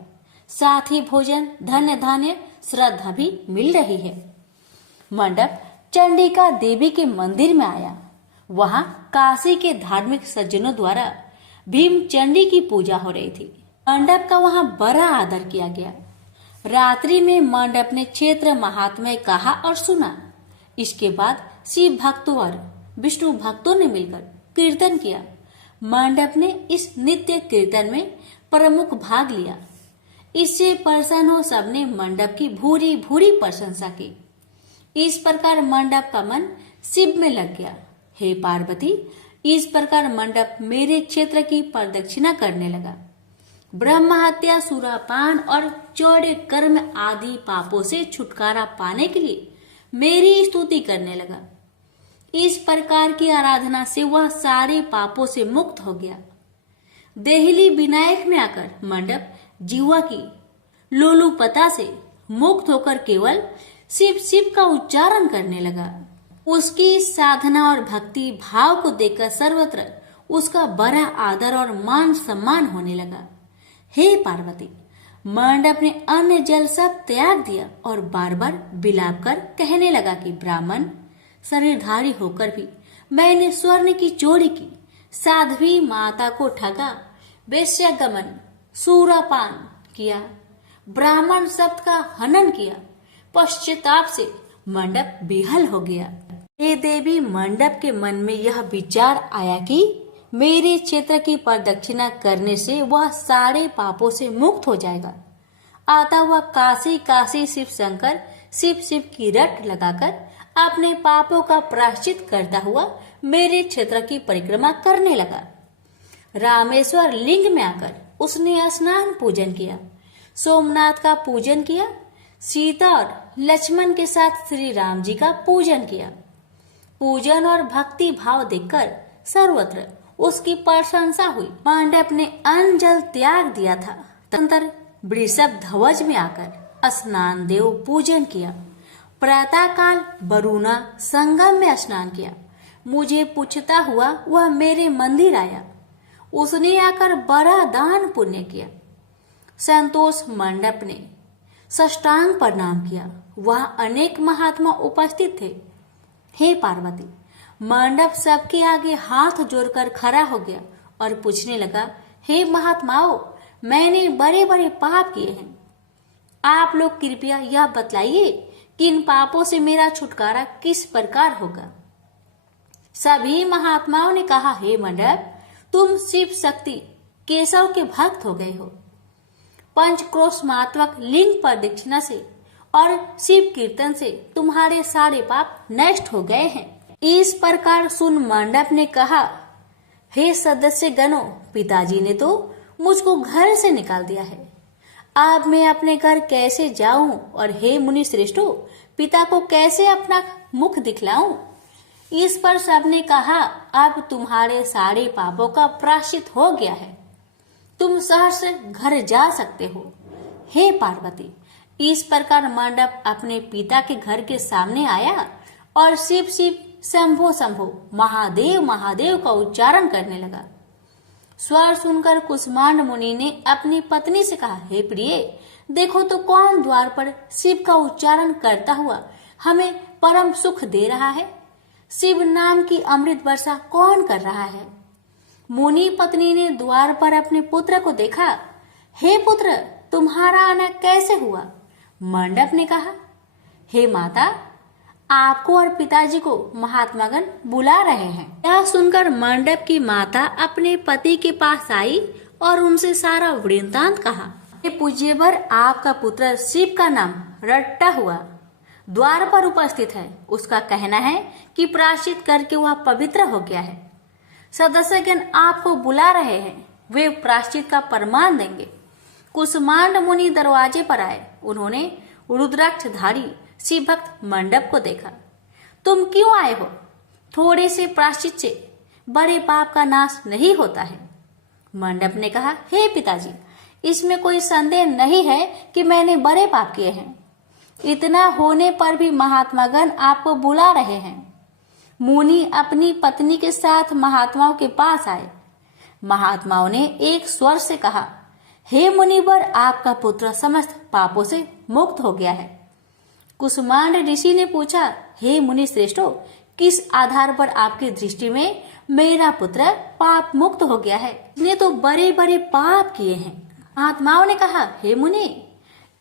साथ ही भोजन धन्य धान्य श्रद्धा भी मिल रही है। मंडप चंडिका देवी के मंदिर में आया। वहां काशी के धार्मिक सज्जनों द्वारा भीम चंडी की पूजा हो रही थी। मंडप का वहां बड़ा आदर किया गया। रात्रि में मंडप ने क्षेत्र महात्म्य कहा और सुना। इसके बाद शिव भक्तों और विष्णु भक्तों ने मिलकर कीर्तन किया। मंडप ने इस नित्य कीर्तन में प्रमुख भाग लिया। इससे प्रसन्न हो सबने मंडप की भूरी भूरी प्रशंसा की। इस प्रकार मंडप का मन शिव में लग गया। हे पार्वती, इस प्रकार मंडप मेरे क्षेत्र की प्रदक्षिणा करने लगा। ब्रह्म हत्या, सुरापान और चौड़े कर्म आदि पापों से छुटकारा पाने के लिए मेरी स्तुति करने लगा। इस प्रकार की आराधना से वह सारे पापों से मुक्त हो गया। देहली विनायक में आकर मंडप जीवा की लोलुपता से मुक्त होकर केवल शिव शिव का उच्चारण करने लगा। उसकी साधना और भक्ति भाव को देखकर सर्वत्र उसका बड़ा आदर और मान सम्मान होने लगा। हे पार्वती, मंडप ने अन्न जल सब त्याग दिया और बार बार विलाप कर कहने लगा कि ब्राह्मण शरीरधारी होकर भी मैंने स्वर्ण की चोरी की, साध्वी माता को ठगा, वेश्यागमन, सूरापान किया, ब्राह्मण शब्द का हनन किया। पश्चाताप से मंडप बेहाल हो गया। हे देवी, मंडप के मन में यह विचार आया कि मेरे क्षेत्र की प्रदक्षिणा करने से वह सारे पापों से मुक्त हो जाएगा। आता वह काशी काशी शिव शंकर शिव शिव की रट लगाकर अपने पापों का प्रायश्चित करता हुआ मेरे क्षेत्र की परिक्रमा करने लगा। रामेश्वर लिंग में आकर उसने स्नान पूजन किया, सोमनाथ का पूजन किया, सीता और लक्ष्मण के साथ श्री राम जी का पूजन किया। पूजन और भक्ति भाव देखकर सर्वत्र उसकी प्रशंसा हुई। मंडप ने अन्न जल त्याग दिया था। तदनंतर वृषभ ध्वज में आकर स्नान देव पूजन किया। प्रातः काल वरुणा संगम में स्नान किया। मुझे पूछता हुआ वह मेरे मंदिर आया। उसने आकर बड़ा दान पुण्य किया। संतोष मंडप ने साष्टांग प्रणाम किया। वह अनेक महात्मा उपस्थित थे। हे पार्वती, मंडप सबके आगे हाथ जोड़कर खड़ा हो गया और पूछने लगा, हे महात्माओं, मैंने बड़े बड़े पाप किए हैं। आप लोग कृपया यह बतलाइए कि इन पापों से मेरा छुटकारा किस प्रकार होगा। सभी महात्माओं ने कहा, हे मंडप, तुम शिव शक्ति केशव के भक्त हो गए हो। पंचक्रोशात्मक लिंग प्रदक्षिणा से और शिव कीर्तन से तुम्हारे सारे पाप नष्ट हो गए हैं। इस प्रकार सुन मंडप ने कहा, हे सदस्य गणों, पिताजी ने तो मुझको घर से निकाल दिया है। अब मैं अपने घर कैसे जाऊं और हे मुनि श्रेष्ठों, पिता को कैसे अपना मुख दिखलाऊं। इस पर सबने कहा, अब तुम्हारे सारे पापों का प्रायश्चित हो गया है, तुम सहर्ष घर जा सकते हो। हे पार्वती, इस प्रकार मंडप अपने पिता के घर के सामने आया और शिव शिव शंभो शंभो महादेव महादेव का उच्चारण करने लगा। स्वर सुनकर कुष्मांड मुनि ने अपनी पत्नी से कहा, हे प्रिय, देखो तो कौन द्वार पर शिव का उच्चारण करता हुआ हमें परम सुख दे रहा है। शिव नाम की अमृत वर्षा कौन कर रहा है। मुनि पत्नी ने द्वार पर अपने पुत्र को देखा। हे पुत्र, तुम्हारा आना कैसे हुआ। मंडप ने कहा, हे माता, आपको और पिताजी को महात्मागण बुला रहे हैं। यह सुनकर मंडप की माता अपने पति के पास आई और उनसे सारा वृत्तांत कहा। हे पूज्यवर, आपका पुत्र शिव का नाम रट्टा हुआ द्वार पर उपस्थित है। उसका कहना है कि प्रायश्चित करके वह पवित्र हो गया है। सदस्यगण आपको बुला रहे हैं, वे प्रायश्चित का प्रमाण देंगे। कुष्मांड मुनि दरवाजे पर आए। उन्होंने रुद्राक्षधारी शिव भक्त मंडप को देखा। तुम क्यों आए हो। थोड़े से प्रायश्चित से बड़े पाप का नाश नहीं होता है। मंडप ने कहा, हे पिताजी, इसमें कोई संदेह नहीं है कि मैंने बड़े पाप किए हैं। इतना होने पर भी महात्मागण आपको बुला रहे हैं। मुनि अपनी पत्नी के साथ महात्माओं के पास आए। महात्माओं ने एक स्वर से कहा, हे मुनिवर, आपका पुत्र समस्त पापों से मुक्त हो गया है। कुष्मांड ऋषि ने पूछा, हे मुनि श्रेष्ठो, किस आधार पर आपकी दृष्टि में मेरा पुत्र पाप मुक्त हो गया है। इसने तो बड़े बड़े पाप किए हैं। महात्माओं ने कहा, हे मुनि,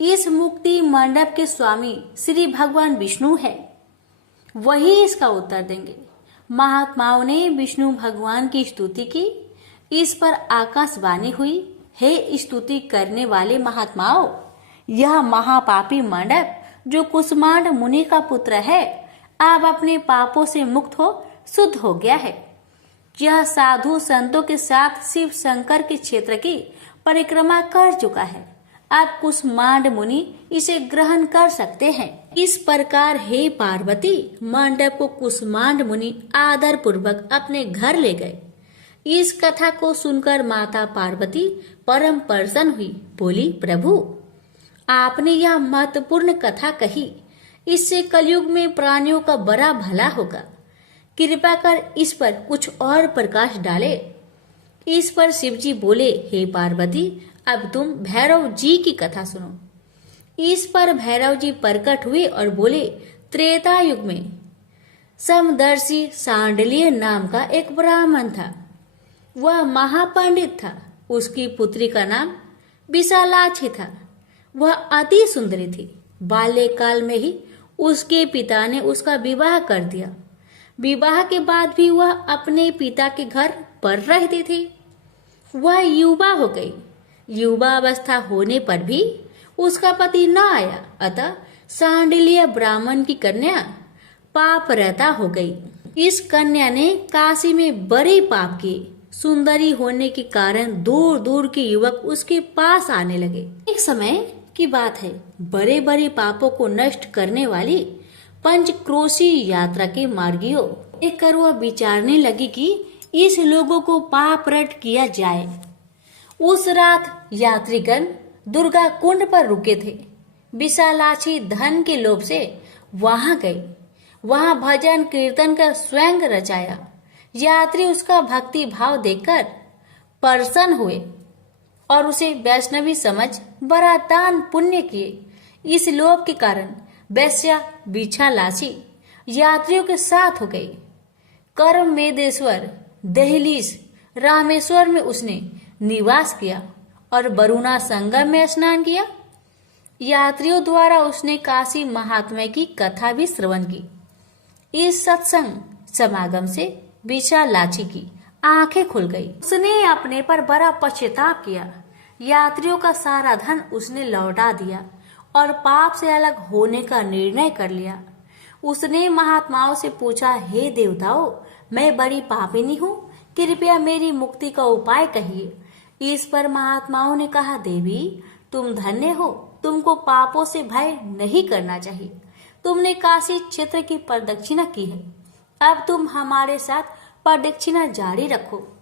इस मुक्ति मंडप के स्वामी श्री भगवान विष्णु है, वही इसका उत्तर देंगे। महात्माओं ने विष्णु भगवान की स्तुति की। इस पर आकाशवाणी हुई, हे स्तुति करने वाले महात्माओं, यह महापापी मंडप जो कुष्मांड मुनि का पुत्र है, अब अपने पापों से मुक्त हो शुद्ध हो गया है। यह साधु संतों के साथ शिव शंकर के क्षेत्र की परिक्रमा कर चुका है। अब कुष्मांड मुनि इसे ग्रहण कर सकते हैं। इस प्रकार हे पार्वती, मंडप को कुष्मांड मुनि आदर पूर्वक अपने घर ले गए। इस कथा को सुनकर माता पार्वती परम प्रसन्न हुई। बोली, प्रभु, आपने यह महत्वपूर्ण कथा कही, इससे कलयुग में प्राणियों का बड़ा भला होगा। कृपा कर इस पर कुछ और प्रकाश डाले। इस पर शिवजी बोले, हे पार्वती, अब तुम भैरव जी की कथा सुनो। इस पर भैरव जी प्रकट हुए और बोले, त्रेता युग में समदर्शी सांडलिय नाम का एक ब्राह्मण था। वह महापंडित था। उसकी पुत्री का नाम विशालाक्षी था। वह अति सुंदरी थी। बाल्यकाल में ही उसके पिता ने उसका विवाह कर दिया। विवाह के बाद भी वह अपने पिता के घर पर रहती थी। वह युवा हो गई। युवा अवस्था होने पर भी उसका पति न आया, अतः सांडिल्य ब्राह्मण की कन्या पाप रहता हो गई। इस कन्या ने काशी में बड़े पाप किए। सुंदरी होने के कारण दूर दूर के युवक उसके पास आने लगे। एक समय की बात है, बड़े बड़े पापों को नष्ट करने वाली पंचक्रोशी यात्रा के मार्गियों देखकर वह विचारने लगी कि इस लोगों को पाप रट किया जाए। उस रात यात्रीगण दुर्गा कुंड पर रुके थे। विशालाक्षी धन के लोभ से वहां गई। वहां भजन कीर्तन कर स्वयं रचाया। यात्री उसका भक्ति भाव देखकर प्रसन्न हुए और उसे वैष्णवी समझ बड़ा दान पुण्य किए। इस लोभ के कारण वैश्या विशालाक्षी यात्रियों के साथ हो गई। कर्म मेदेश्वर दहलीज रामेश्वर में उसने निवास किया और वरुणा संगम में स्नान किया। यात्रियों द्वारा उसने काशी महात्म्य की कथा भी श्रवण की। इस सत्संग समागम से विशालाक्षी की आंखें खुल गई। उसने अपने पर बड़ा पश्चाताप किया। यात्रियों का सारा धन उसने लौटा दिया और पाप से अलग होने का निर्णय कर लिया। उसने महात्माओं से पूछा, हे देवताओं, मैं बड़ी पापिनी हूँ, कृपया मेरी मुक्ति का उपाय कहिए। इस पर महात्माओं ने कहा, देवी, तुम धन्य हो, तुमको पापों से भय नहीं करना चाहिए। तुमने काशी क्षेत्र की प्रदक्षिणा की है, अब तुम हमारे साथ प्रदक्षिणा जारी रखो।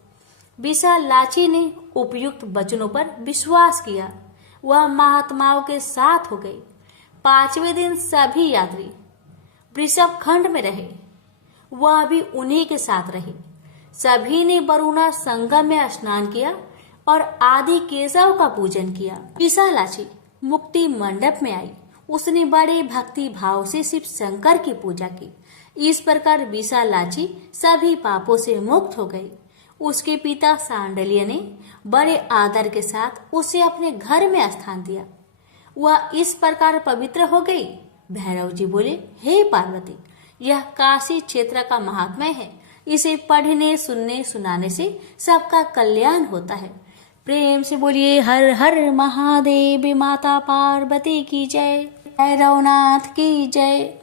विशालाक्षी ने उपयुक्त वचनों पर विश्वास किया। वह महात्माओं के साथ हो गई। 5वें दिन सभी यात्री वृषभ खंड में रहे। वह भी उन्हीं के साथ रही। सभी ने वरुणा संगम में स्नान किया और आदि केशव का पूजन किया। विशालाक्षी मुक्ति मंडप में आई। उसने बड़े भक्ति भाव से शिव शंकर की पूजा की। इस प्रकार विशालाक्षी सभी पापों से मुक्त हो गई। उसके पिता सांडल्य ने बड़े आदर के साथ उसे अपने घर में स्थान दिया। वह इस प्रकार पवित्र हो गई। भैरव जी बोले, हे पार्वती, यह काशी क्षेत्र का महात्म्य है। इसे पढ़ने, सुनने, सुनाने से सबका कल्याण होता है। प्रेम से बोलिए हर हर महादेव। माता पार्वती की जय। भैरवनाथ की जय।